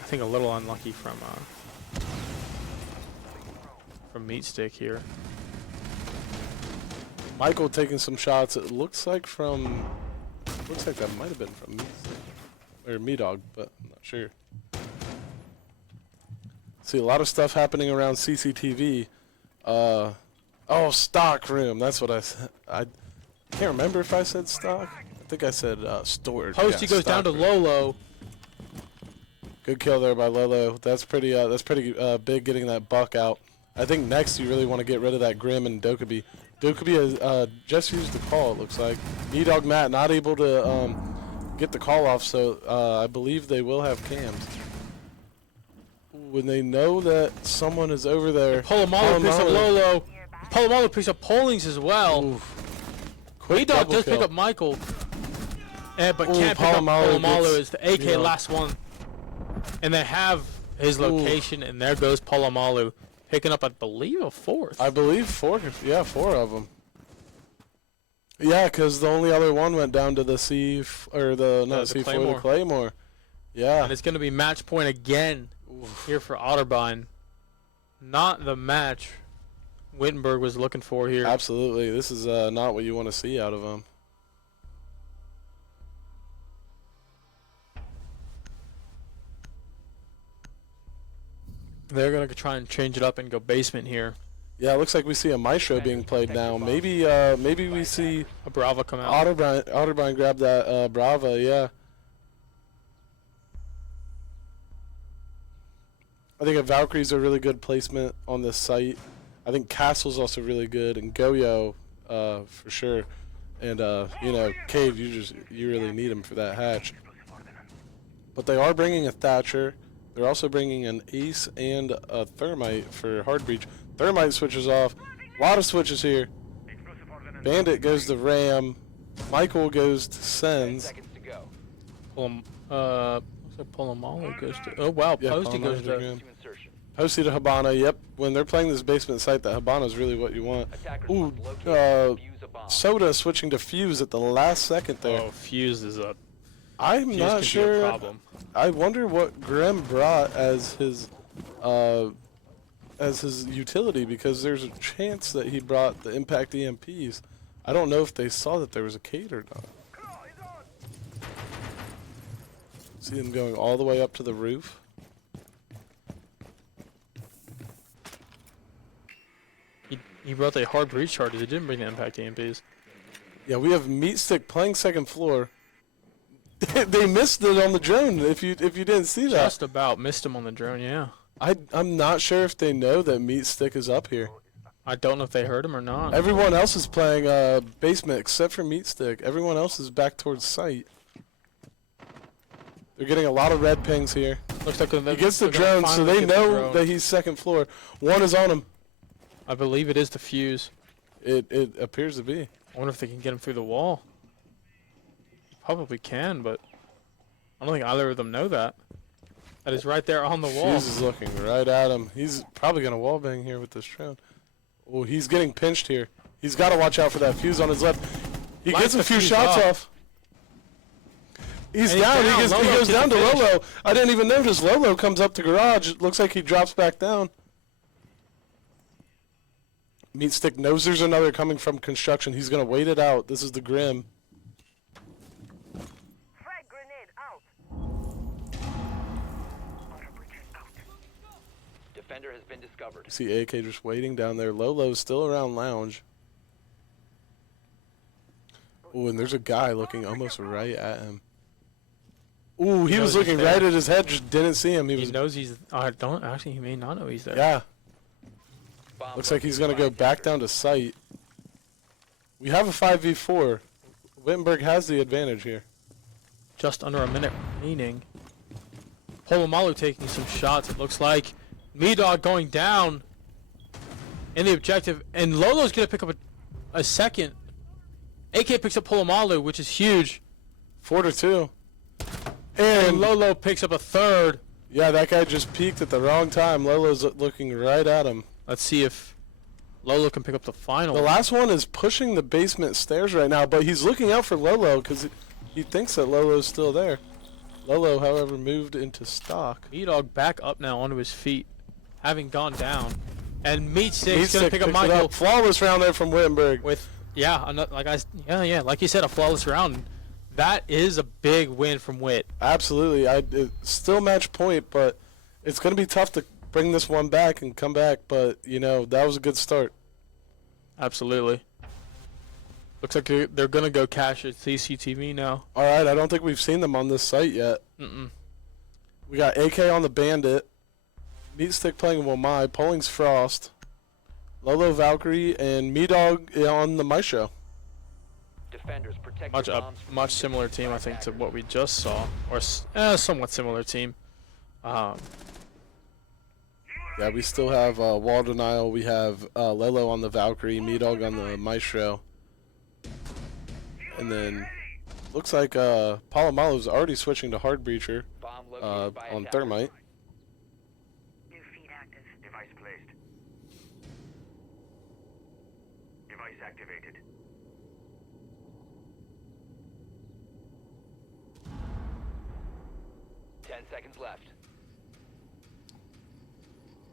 I think a little unlucky from Meat Stick here. Michael taking some shots. It looks like that might have been from Meat Stick or Me Dog, but I'm not sure. See a lot of stuff happening around CCTV. Oh, stock room. That's what I said. I can't remember if I said stock. I think I said storage. Posty Yeah, goes down to stock room. Lolo. Good kill there by Lolo. That's pretty big getting that buck out. I think next you really want to get rid of that Grim and Dokkaebi. Dokkaebi has just used the call, it looks like. E-Dog Matt not able to get the call off, so I believe they will have cams. When they know that someone is over there. Polomalu picks up Polomalu. Lolo. Polomalu picks up Pollings as well. Quick Me Dog double does pick kill. up Michael, but Ooh, can't pick up Polomalu Polomalu gets- as the AK yeah. last one. And they have his location, and there goes Polomalu, picking up, I believe, a fourth. I believe four of them. Yeah, because the only other one went down to the C4, the Claymore. Claymore. Yeah. And it's going to be match point again here for Otterbein. Not the match Wittenberg was looking for here. Absolutely. This is not what you want to see out of him. They're gonna try and change it up and go basement here. Yeah, it looks like we see a Maestro being played now. Maybe we see A Brava come out. Otterbein grab that Brava, yeah. I think a Valkyrie's a really good placement on this site. I think Castle's also really good, and Goyo for sure. And you know, Cave, you really need him for that hatch. But they are bringing a Thatcher. They're also bringing an Ace and a Thermite for hard breach. Thermite switches off. A lot of switches here. Bandit goes to Ram. Michael goes to 10 Sens. seconds to go. Looks like Polamalu goes to. Oh wow, Yeah, Posty goes Polamalu's to. Ram. To insertion. Posty to Habana. Yep. When they're playing this basement site, that Habana is really what you want. Attackers Ooh, must locate and defuse a bomb. Soda switching to Fuse at the last second there. Oh, Fuse is up. I'm Fuse not could be a sure. problem. I wonder what Grim brought as his utility, because there's a chance that he brought the impact EMPs. I don't know if they saw that there was a Kate or not. See them going all the way up to the roof. He brought the hard breach charges. He didn't bring the impact EMPs. Yeah, we have Meat Stick playing second floor. They missed it on the drone. If you didn't see that, Just about missed him on the drone. Yeah. I'm not sure if they know that Meat Stick is up here. I don't know if they heard him or not. Everyone else is playing basement except for Meat Stick. Everyone else is back towards site. They're getting a lot of red pings here. Looks like He gets the drone, so they know that he's second floor. One is on him. I believe it is the Fuse. It appears to be. I wonder if they can get him through the wall. Probably can, but I don't think either of them know that. That is right there on the wall. Fuse is looking right at him. He's probably gonna wallbang here with this drone. Oh, he's getting pinched here. He's got to watch out for that Fuse on his left. He Lights gets a the few Fuse shots up. Off. He's And he's down. down. He Lolo goes gets down the to finish. Lolo. I didn't even notice. Lolo comes up to garage. It looks like he drops back down. Meat Stick knows there's another coming from construction. He's gonna wait it out. This is the Grim. Frag grenade out. Defender has been discovered. You see AK just waiting down there. Lolo's still around lounge. Ooh, and there's a guy looking almost right at him. Ooh, he knows was he's looking there. right at his head, just didn't see him. He knows he's. I don't actually. He may not know he's there. Yeah. Bomb Looks like he's located gonna go by back attackers. down to site. We have a 5v4. Wittenberg has the advantage here. Just under a minute remaining. Polamalu taking some shots. It looks like Me-Dog going down in the objective, and Lolo's gonna pick up a second. AK picks up Polamalu, which is huge. 4-2. And And Lolo picks up a third. yeah, that guy just peeked at the wrong time. Lolo's looking right at him. Let's see if Lolo can pick up the final. The last one is pushing the basement stairs right now, but he's looking out for Lolo because he thinks that Lolo's still there. Lolo, however, moved into stock. Me-Dog back up now onto his feet, having gone down. And Meat Meat Stick's gonna Stick pick up picks it Michael up. Flawless round there from Wittenberg. with like you said, a flawless round. That is a big win from Wit. Absolutely. It's still match point, but it's going to be tough to bring this one back and come back. But, you know, that was a good start. Absolutely. Looks like they're gonna go cash at CCTV now. All right, I don't think we've seen them on this site yet. We got AK on the Bandit. Meat Stick playing Womai. Polling's Frost. Lolo Valkyrie and Me-Dog on the Maestro. Defenders protect Much the bombs from much being similar defused team, by I think, to attackers. what we just saw, or somewhat similar team. Yeah, we still have Wall Denial. We have Lolo on the Valkyrie. Me-Dog on the Maestro. And then looks like Palomalo's already switching to Hard Breacher Bomb located by on attackers. Thermite. New feed active. Device placed. Device activated. Ten seconds left.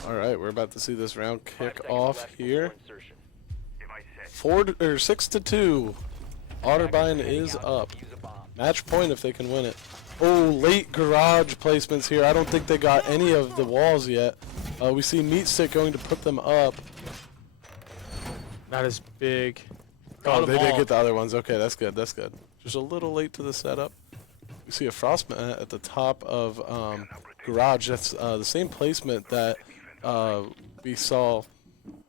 All right, we're about to see this round 5 kick seconds off left before here. insertion. Device set. 6-2. Otterbein Attackers heading is out to up. defuse a bomb. Match point if they can win it. Oh, late garage placements here. I don't think they got any of the walls yet. We see Meat Stick going to put them up. That is big. Oh, they did get the other ones. Okay, that's good. That's good. Just a little late to the setup. We see a Frostman at the top of garage. That's the same placement that we saw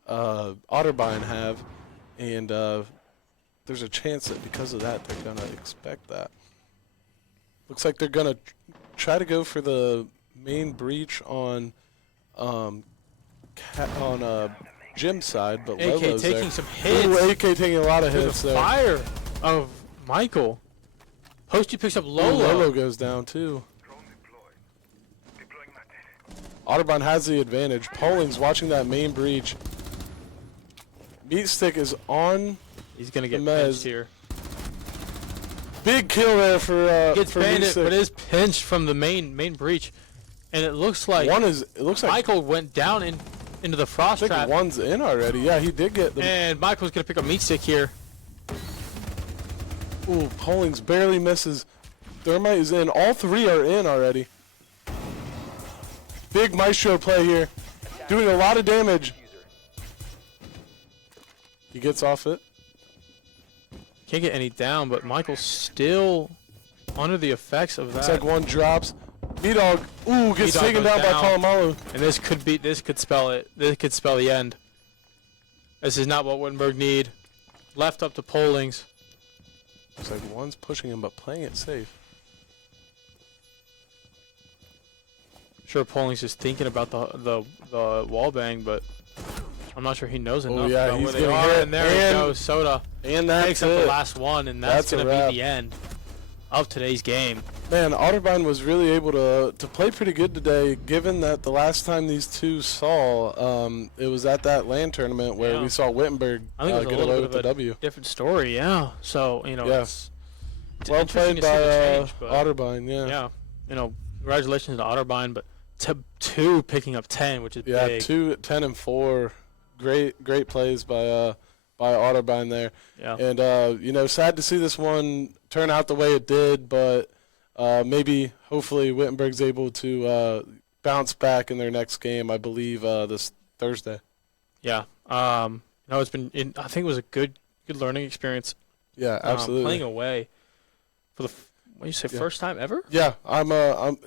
Otterbein have, and there's a chance that because of that they're gonna expect that. Looks like they're gonna try to go for the main breach on Jim's side, but AK Lolo's taking there. some hits. Ooh, AK taking a lot of Through hits the there. fire of Michael. Posty picks up Ooh, Lolo. Lolo goes down too. Drone deployed. Deploying my Otterbein has the advantage. Polling's watching that main breach. Meat Stick is on. He's gonna get the Mez. pinched here. Big kill there for Gets for Meat bandit, Stick. but is pinched from the main breach, and it looks like It looks like Michael went down into the I frost think trap, one's in already. Yeah, he did get the. and Michael's gonna pick up Meat Stick here. Ooh, Polling's barely misses. Thermite is in. All three are in already. Big Maestro play here. Doing a lot of damage. He gets off it. Can't get any down, but Michael's still under the effects of Looks that. like one drops. B-Dog, ooh, gets B-Dog taken goes down by down. Kalamalu. And this could spell it. This could spell the end. This is not what Wittenberg need. Left up to Pollings. Looks like one's pushing him, but playing it safe. Sure, Pollings is thinking about the wall bang, but I'm not sure he knows enough yeah, about he's where they getting are. hit. And there it And- goes. Soda And that's takes up the it. last one, and that's That's a going to wrap. be the end of today's game. Man, Otterbein was really able to play pretty good today, given that the last time these two saw, it was at that LAN tournament where Yeah. we saw Wittenberg I think it was get a away little with bit the of a W. different story, yeah. So, Yeah. it's Well interesting played to see the by change, but Otterbein, yeah. yeah, congratulations to Otterbein, but two picking up 10, which is Yeah, big. 2, 10, and 4. Great plays by Otterbein there. Yeah. And sad to see this one turn out the way it did, but maybe hopefully Wittenberg's able to bounce back in their next game. I believe this Thursday. Yeah. I think it was a good learning experience. Yeah, absolutely. Playing away for the Yeah. first time ever? Yeah, I'm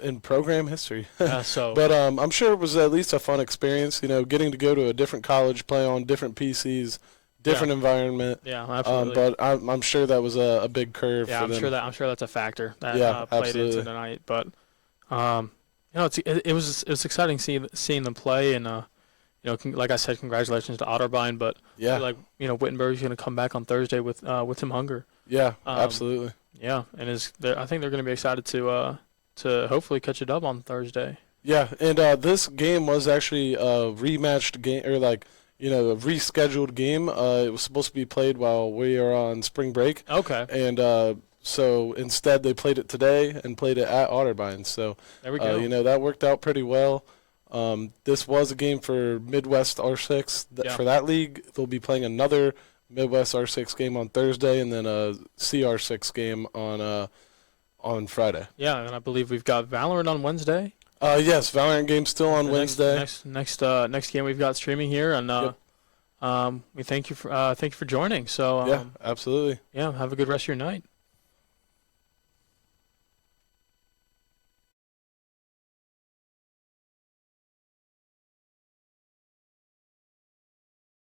in program history. Yeah, so But I'm sure it was at least a fun experience. Getting to go to a different college, play on different PCs, different environment. yeah, absolutely. But I'm sure that was a big curve yeah, for I'm them. sure that's a factor that Yeah, played absolutely. into tonight. But it was exciting seeing them play, and like I said, congratulations to Otterbein. But I Yeah, feel like Wittenberg's going to come back on Thursday with Tim Hunger. yeah, um, absolutely. Yeah, and I think they're going to be excited to hopefully catch a dub on Thursday. Yeah, and this game was actually a rematched game, or a rescheduled game. It was supposed to be played while we are on spring break, Okay, and so instead they played it today and played it at Otterbein. So there we go. that worked out pretty well. This was a game for Midwest R6. Yeah. For that league, they'll be playing another Midwest R6 game on Thursday, and then a CR6 game on Friday. Yeah, and I believe we've got Valorant on Wednesday. Yes, Valorant game's still on The Wednesday. Next game we've got streaming here, and Yep. we thank you for joining. So Yeah, absolutely. yeah, have a good rest of your night.